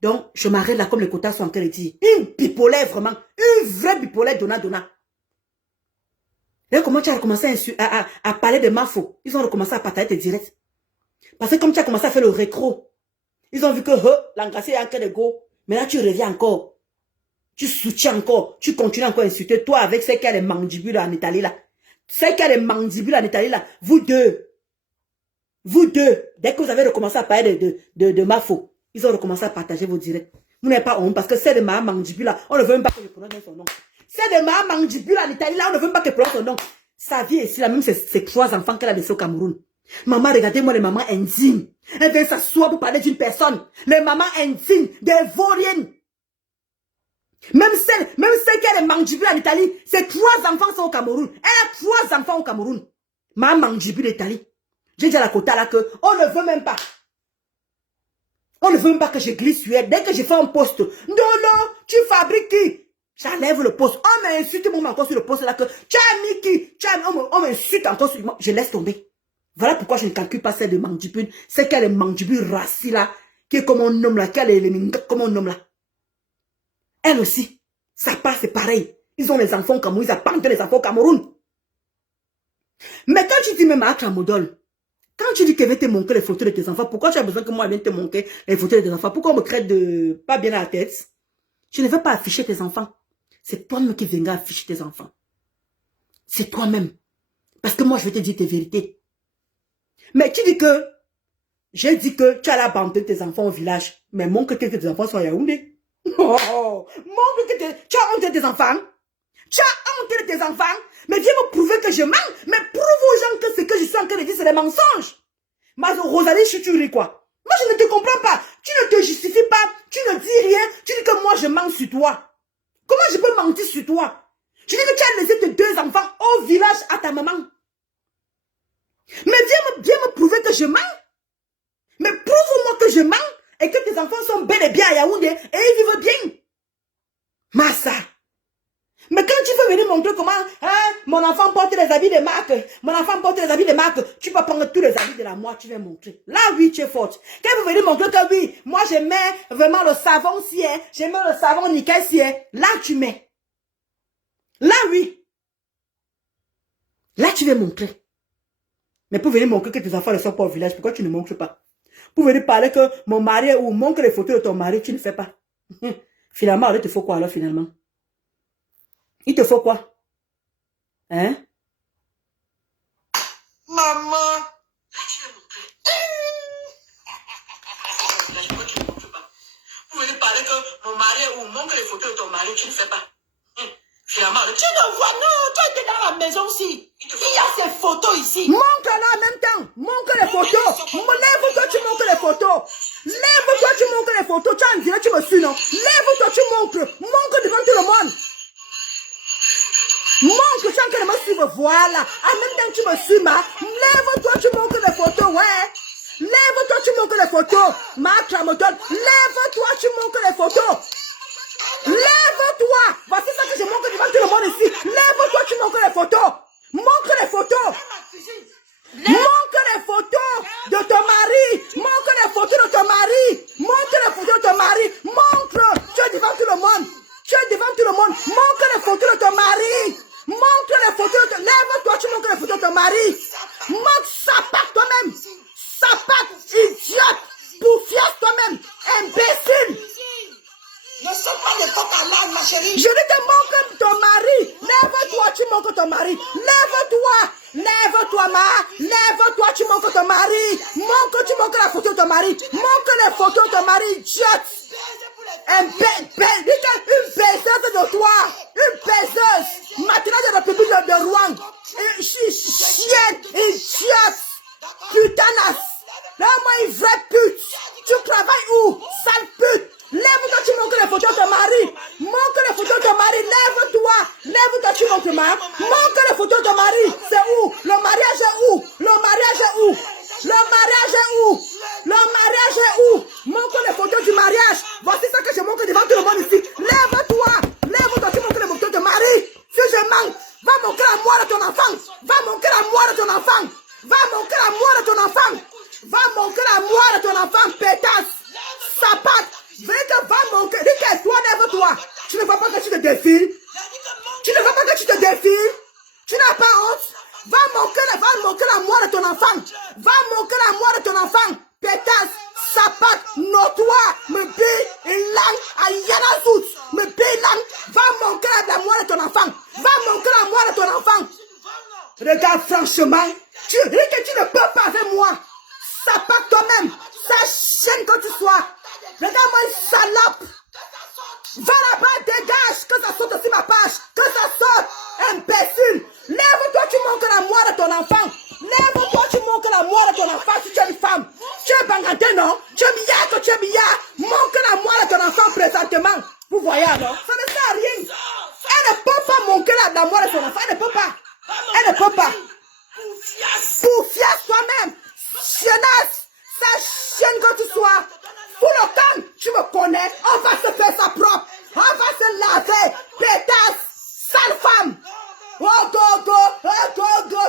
Donc, je m'arrête là comme les quotas sont en train de dire. Une bipolaire vraiment. Une vraie bipolaire donna. Et comment tu as recommencé à parler de Mafo? Ils ont recommencé à partager tes directs. Parce que comme tu as commencé à faire le rétro, ils ont vu que l'engrassé est en train de go. Mais là, tu reviens encore. Tu soutiens encore. Tu continues encore à insulter. Toi, avec celle qui a les mandibules en Italie là. Celle qui a les mandibules en Italie là. Vous deux, dès que vous avez recommencé à parler de Mafo, ils ont recommencé à partager vos directs. Vous n'avez pas honte parce que c'est de ma mandibule là. On ne veut même pas que je prononce son nom. C'est de ma mandibule en Italie là. On ne veut même pas que je prononce son nom. Sa vie est ici là. Même ses 3 enfants qu'elle a laissés au Cameroun. Maman, regardez-moi les mamans indignes. Elle vient s'asseoir pour parler d'une personne. Les mamans indignes, des vauriennes. Même celle qui a les mandibules en Italie, ses 3 enfants sont au Cameroun. Elle a 3 enfants au Cameroun. Ma mandibule d'Italie. J'ai dit à la quota là que on ne veut même pas. On ne veut même pas que je glisse sur elle. Dès que je fais un poste, non, tu fabriques qui? J'enlève le poste. On m'insulte encore sur le poste là que tu as mis qui? On m'insulte encore sur moi. Je laisse tomber. Voilà pourquoi je ne calcule pas celle de mandibule. C'est qu'elle est mandibule raciste là, qui est comme un homme là, qui a les mingas comme un homme là. Elle aussi, ça passe, c'est pareil. Ils ont les enfants au Cameroun, ils appendent les enfants au Cameroun. Mais quand tu dis même à Tramodol, quand tu dis qu'elle veut te montrer les photos de tes enfants, pourquoi tu as besoin que moi je vienne te montrer les photos de tes enfants? Pourquoi on me crée de pas bien à la tête? Je ne veux pas afficher tes enfants. C'est toi-même qui viendras afficher tes enfants. C'est toi-même. Parce que moi, je vais te dire tes vérités. Mais tu dis que, j'ai dit que tu as abandonné tes enfants au village. Mais montre que tes enfants sont à Yaoundé. Oh, montre que tu as honte de tes enfants. Tu as honte de tes enfants. Mais viens me prouver que je mens. Mais prouve aux gens que ce que je suis en train de dire, c'est des mensonges. Mais Rosalie, tu ris quoi? Moi, je ne te comprends pas. Tu ne te justifies pas. Tu ne dis rien. Tu dis que moi, je mens sur toi. Comment je peux mentir sur toi? Tu dis que tu as laissé tes 2 enfants au village à ta maman. Mais viens me prouver que je mens. Mais prouve-moi que je mens et que tes enfants sont bel et bien à Yaoundé et ils vivent bien. Massa. Mais quand tu veux venir montrer comment mon enfant porte les habits de marque, tu peux prendre tous les habits de la moi, tu viens montrer. Là, oui, tu es forte. Quand vous venez montrer que oui, moi je mets vraiment le savon si, je mets le savon nickel si, là tu mets. Là, oui. Là, tu viens montrer. Mais pour venir montrer que tes enfants ne sont pas au village, pourquoi tu ne montres pas? Pour venir parler que mon mari ou montre les photos de ton mari, tu ne fais pas. Finalement, il te faut quoi alors finalement? Il te faut quoi? Hein? Maman. Vous venez parler que mon mari ou montre les photos de ton mari, tu ne fais pas. Finalement, tu ne vois, non, tu étais dans la maison aussi. Il y a ces photos ici. Montre-la en même temps. Montre les photos. Lève-toi, tu montres les photos. Lève-toi, tu montres les photos. Tu en dirais, tu me suis, non? Lève-toi, tu montres. Montre devant tout le monde. Montre, tu es en train de me suivre. Voilà. En même temps, tu me suis, ma. Lève-toi, tu montres les photos, ouais. Lève-toi, tu montres les photos. Ma Tramodol. Lève-toi, tu montres les photos. Lève-toi. Voici ça que je montre devant tout le monde ici. Lève-toi, tu montres les photos. Montre les photos. Montre les photos de ton mari. Montre les photos de ton mari. Montre les photos de ton mari. Montre. Tu es devant tout le monde. Tu es devant tout le monde. Montre les photos de ton mari. Montre les photos de... Lève-toi, tu montres les photos de ton mari. Montre sapate toi-même. Sapate, idiote. Bouffiasse toi-même. Imbécile. Ne saute pas de coq à l'âne, ma chérie. Je dis que montre ton mari. Lève-toi, tu montres ton mari. Lève-toi. Lève-toi, ma. Lève-toi, tu montres ton mari. Tu montres la photo de ton mari. Montre les photos de ton mari, idiote. Une baiseuse de toi. Une baiseuse. Maintenant de la République de Rwanda. Une chienne, idiote. Putainasse. Là-moi, une vraie pute. Tu travailles où? Sale pute. Lève-toi, tu montres les photos de ton mari. Montre les photos de ton mari. Lève-toi. Lève-toi, tu montres ma. Montre les photos de ton mari. C'est où? Le mariage est où? Le mariage est où? Le mariage est où? Le mariage est où? Montre les photos du mariage. Voici ce que je montre devant tout le monde ici. Lève-toi. Lève-toi, tu montres les photos de mari. Si je manque, va montrer la mort de ton enfant. Va montrer la mort de ton enfant. Va montrer la mort de ton enfant. Va montrer la mort de ton enfant, pétasse. Sapate. Va montrer. Dis que toi, lève-toi. Tu ne vois pas que tu te défiles? Tu ne vois pas que tu te défiles? Tu n'as pas honte? Va montrer la mort de ton enfant. Va montrer la mort de ton enfant. Pétasse, sapate, notoire, me paye une langue à Yanazout. Me paye une langue. Va montrer la mort de ton enfant. Va montrer la mort de ton enfant. Regarde franchement. Tu dis que tu ne peux pas avec moi. Sapate toi-même. Ça chaîne que tu sois. Regarde-moi une salope. Va là-bas, dégage. Que ça saute sur ma page. Que ça saute. Imbécile. Lève-toi, tu montres la mort de ton enfant. Lève-toi, tu montres la mort de ton enfant si tu es une femme. Tu es banganté, non? Tu es billard, tu es billard. Montre la mort de ton enfant présentement. Vous voyez alors? Ça ne sert à rien. Elle ne peut pas montrer la mort de ton enfant. Elle ne peut pas. Elle ne peut pas. Poufiasse toi-même. Chienasse. Ça chienne que tu sois. Pour le camp, tu me connais. On va se faire ça propre. On va se laver. Pétasse. Sale femme. Oh, go,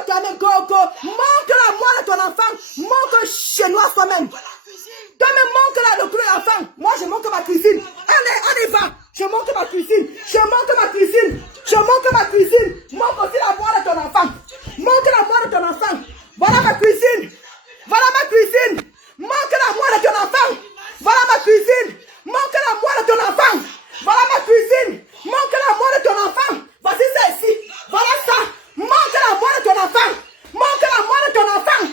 toi-même, go. Montre la mort de ton enfant. Montre chinois toi-même. Toi-même, montre le coup de l'enfant. Moi, je montre ma cuisine. Allez, on y va. Je montre ma cuisine. Montre aussi la mort de ton enfant. Montre la mort de ton enfant. Voilà ma cuisine. Montre la mort de ton enfant. Voilà ma cuisine. Montre la mort de ton enfant. Voilà ma cuisine. Montre la mort de ton enfant. Voici ça ici. Voilà ça. Montre la mort de ton enfant. Montre la mort de ton enfant.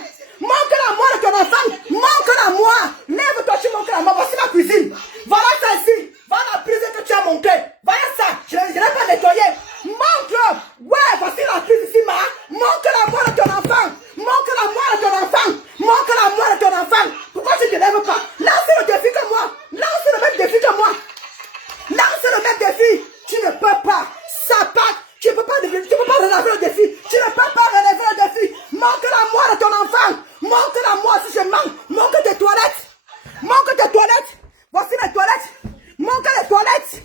Montre la mort de ton enfant. Montre la mort. Lève-toi, tu montres la mort. Voici ma cuisine. Voilà ça ici. Voilà la prison que tu as montée. Voilà ça. Je ne l'ai pas nettoyé. Montre. Ouais, voici la cuisine ici, ma. Montre la mort de ton enfant. Montre la mort de ton enfant. Montre la mort de ton enfant. Pourquoi tu ne te lèves pas? Lance le défi que moi. Lance le même défi que moi. Lance le même défi. Tu ne peux pas. Sapate. Tu ne peux pas relever le défi. Tu ne peux pas relever le défi. Montre la mort de ton enfant. Montre la mort si je manque. Montre tes toilettes. Montre tes toilettes. Voici mes toilettes. Montre les toilettes.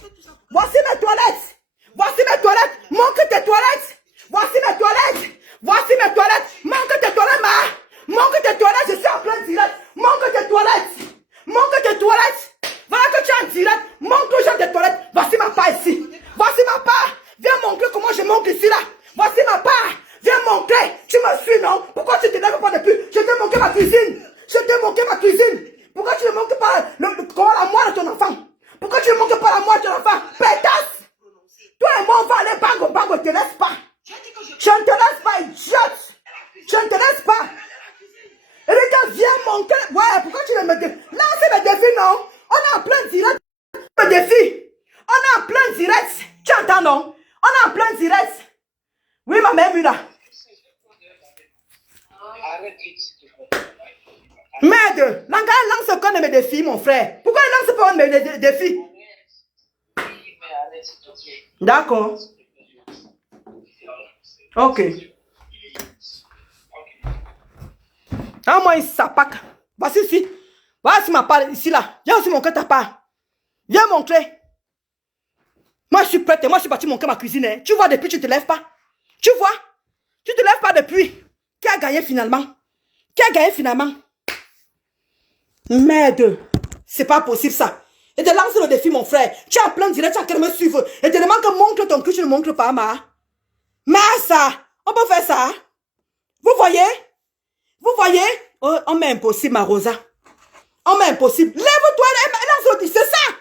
Voici mes toilettes. Voici mes toilettes. Montre tes toilettes. Voici mes toilettes. Voici mes toilettes. Montre tes toilettes, ma. Montre tes toilettes. Je suis en plein direct. Montre tes toilettes. Montre tes toilettes. Voilà que tu es en direct. Montre aux gens tes toilettes. Voici ma part ici. Voici ma part. Viens montrer comment je monte ici là. Voici ma part. Viens montrer. Tu me suis, non? Pourquoi tu ne te lèves pas depuis? Je t'ai montré ma cuisine. Pourquoi tu ne montres pas comment la mort de ton enfant? Pourquoi tu ne montres pas la mort de ton enfant? Pétasse. Toi et moi, on va aller bango. Je ne te laisse pas. Je ne te laisse pas, idiote. Je ne te laisse pas. Regarde, viens montrer. Ouais, pourquoi tu ne me dis? Là, c'est le défi, non? On est en plein direct. Le défi. On est en plein direct. Tu entends, non? On est en plein direct. Oui, ma mère, là. Merde, l'engagement lance qu'on mes défis, mon frère. Pourquoi il lance pas mes défis? D'accord. Ok. Ah, moi, il s'apaque. Voici ici. Voici ma part ici, là. Viens aussi montrer ta part. Viens montrer. Moi, je suis prête. Moi, je suis parti montrer ma cuisine. Hein. Tu vois, depuis, tu ne te lèves pas. Tu vois? Tu ne te lèves pas depuis. Qui a gagné finalement? Merde. C'est pas possible, ça. Et te lance le défi, mon frère. Tu es en plein direct, tu as qu'à me suivre. Et te demande que montre ton cul, tu ne montres pas, ma. Mais ça, on peut faire ça. Vous voyez? Oh, on met impossible, ma Rosa. On met impossible. Lève-toi, lance le défi, c'est ça.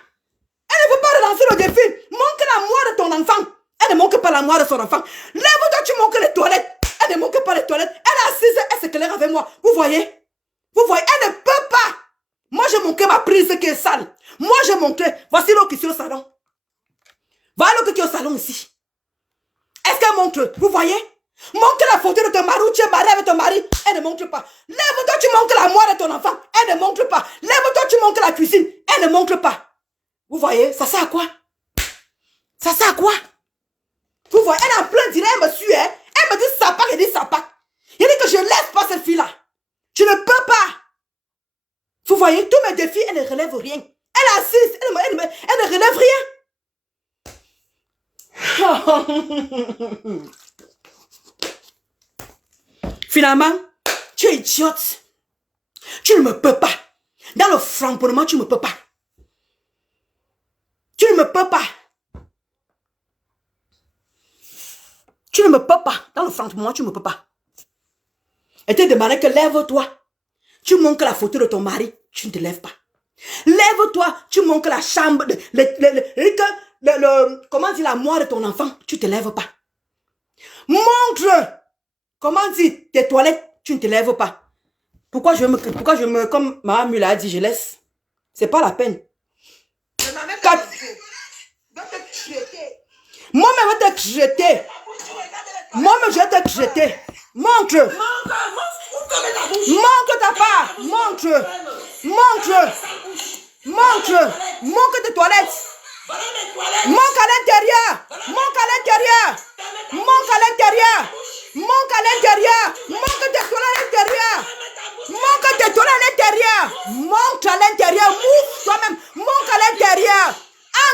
Elle ne veut pas relancer le défi. Montre la moire de ton enfant. Elle ne montre pas la moire de son enfant. Lève-toi, tu montres les toilettes. Elle ne montre pas les toilettes. Elle est assise, elle s'éclaire avec moi. Vous voyez? Vous voyez? Elle ne peut pas. Moi, j'ai montré ma prise qui est sale. Moi, j'ai montré. Voici l'autre qui est au salon. Voilà l'autre qui est au salon ici. Est-ce qu'elle montre? Vous voyez? Montre la photo de ton mari où tu es marié avec ton mari. Elle ne montre pas. Lève-toi, tu montres la moire de ton enfant. Elle ne montre pas. Lève-toi, tu montres la cuisine. Elle ne montre pas. Vous voyez? Ça sert à quoi? Ça sert à quoi? Vous voyez? Elle est en plein dîner, elle me suit. Hein? Elle me dit ça part, elle dit ça part. Il dit que je ne laisse pas cette fille-là. Tu ne peux pas. Vous voyez? Tous mes défis, elle ne relève rien. Elle est assise. Elle ne relève rien. Finalement, tu es idiote. Tu ne me peux pas. Dans le framponnement, tu ne me peux pas. Tu ne me peux pas. Tu ne me peux pas. Dans le framponnement, tu ne me peux pas. Elle te demandait que lève-toi. Tu montres la photo de ton mari. Tu ne te lèves pas. Lève-toi. Tu montres la chambre. Comment dire la moire de ton enfant. Tu ne te lèves pas. Montre. Comment dire tes toilettes. Tu ne te lèves pas. Pourquoi je me comme Mme Mula a dit, je laisse. C'est pas la peine. Moi-même, je vais te jeter. Moi-même, je vais te jeter. Montre. Montre ta part. Montre. Montre. Montre. Montre tes toilettes. Montre à l'intérieur. Montre à l'intérieur. Montre à l'intérieur. Montre à l'intérieur. Montre tes toilettes à l'intérieur. Montre tes toilettes à l'intérieur. Montre à l'intérieur. Move toi-même. Montre à l'intérieur.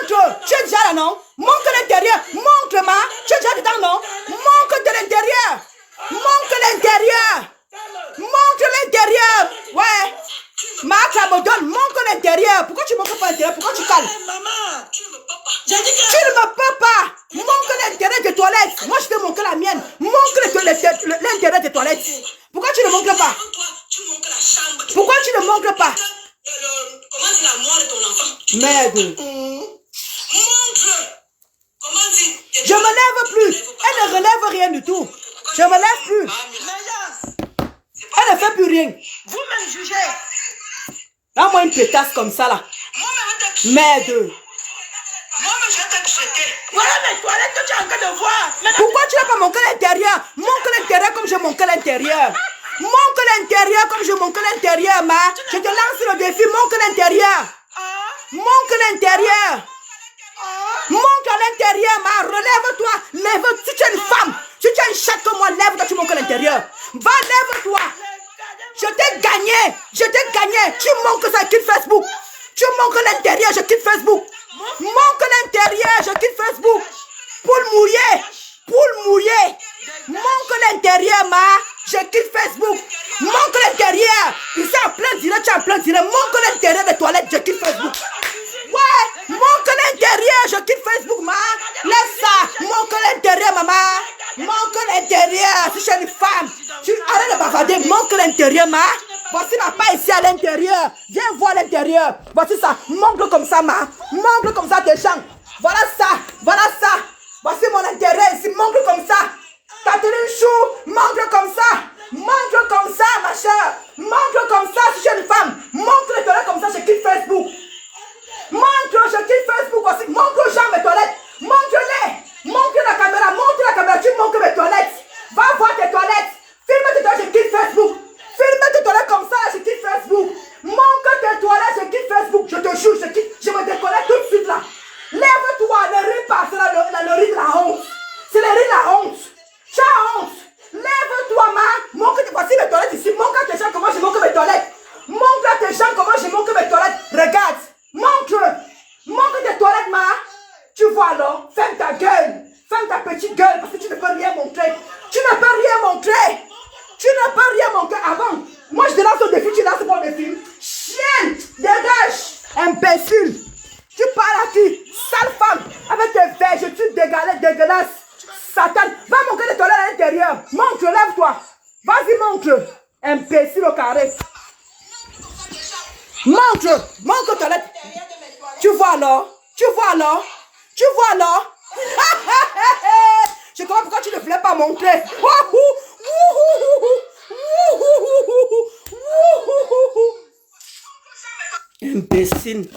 Entre. Tu es déjà là, non? Montre à l'intérieur. Montre-moi. Tu es déjà dedans, non? Montre de l'intérieur. Montre l'intérieur. Montre l'intérieur. Ouais. Marc, ça me donne. Montre l'intérieur. Pourquoi tu ne montres pas l'intérieur? Pourquoi tu calmes? Maman, tu ne me peux pas. Tu ne me peux pas. Montre l'intérieur des toilettes. Moi, je te montre la mienne. Montre l'intérieur des toilettes. Pourquoi tu ne montres pas? Tu montres la chambre. Pourquoi tu ne montres pas? Comment dire la moire de ton enfant? Merde. Montre. Comment dire? Je me lève plus. Elle ne relève rien du tout. Je me lève plus. Elle ne fait plus rien. Vous-même jugez. Là-moi une pétasse comme ça là. Merde. Moi-même, je vais te jeter. Voilà mes toilettes que tu es en train de voir. Pourquoi tu n'as pas montré l'intérieur? Montre l'intérieur comme je montre l'intérieur. Montre l'intérieur comme je montre l'intérieur, ma. Je te lance le défi, montre l'intérieur. Montre l'intérieur. Montre à l'intérieur, ma. Relève-toi. Lève. Si tu es une femme, si tu es une chatte comme moi, lève-toi, tu montres l'intérieur. Va, lève-toi. Je t'ai gagné. Je t'ai gagné. Tu montres ça, quitte Facebook. Tu montres l'intérieur, je quitte Facebook. Montre l'intérieur, je quitte Facebook. Poule mouillée. Poule mouillée. Montre l'intérieur, ma. Je quitte Facebook. Montre l'intérieur. Ici en plein direct, tu es en plein direct. Montre l'intérieur des toilettes, je quitte Facebook. Ouais, montre l'intérieur, je quitte Facebook, ma. Laisse ça. Montre l'intérieur, maman. Montre l'intérieur. Si je suis une femme, tu arrête de bavarder. Montre l'intérieur, ma. Voici ma part ici à l'intérieur. Viens voir l'intérieur. Voici ça. Montre comme ça, ma. Montre comme ça tes jambes. Voilà ça. Voilà ça. Voici mon intérieur ici. Montre comme ça. T'as tenu une chou. Montre comme ça. Montre comme ça, ma chère. Montre comme ça si je suis une femme. Montre les toilettes comme ça, je quitte Facebook. Montre, je quitte Facebook aussi. Montre aux gens mes toilettes. Montre-les. Montre la caméra. Montre la caméra. Tu montres mes toilettes. Va voir tes toilettes. Filme tes toilettes, je quitte Facebook. Filme tes toilettes comme ça, je quitte Facebook. Montre tes toilettes, je quitte Facebook. Je te jure, je quitte. Je me déconnecte tout de suite là. Lève-toi, ne ris pas. C'est le riz de la honte. C'est le riz de la honte. Tu as honte. Lève-toi, ma. Montre, voici mes toilettes ici. Montre à tes gens comment je montre mes toilettes. Montre à tes gens comment je montre mes toilettes. Regarde. Montre. Montre tes toilettes, ma. Tu vois alors. Ferme ta gueule. Ferme ta petite gueule parce que tu ne peux rien montrer. Tu ne peux rien montrer. Tu ne peux rien montrer avant. Moi, je te lance au défi. Tu lances pas le défi. Chienne. Dégage. Imbécile. Tu parles à qui? Sale femme. Avec tes verres, je suis dégueulasse. Satan. Va montrer les toilettes à l'intérieur. Montre, lève-toi. Vas-y, montre. Imbécile au carré. Montre. Montre aux toilettes. Tu vois alors? Tu vois alors? Tu vois là? Je comprends pourquoi tu ne voulais pas montrer. Imbécile.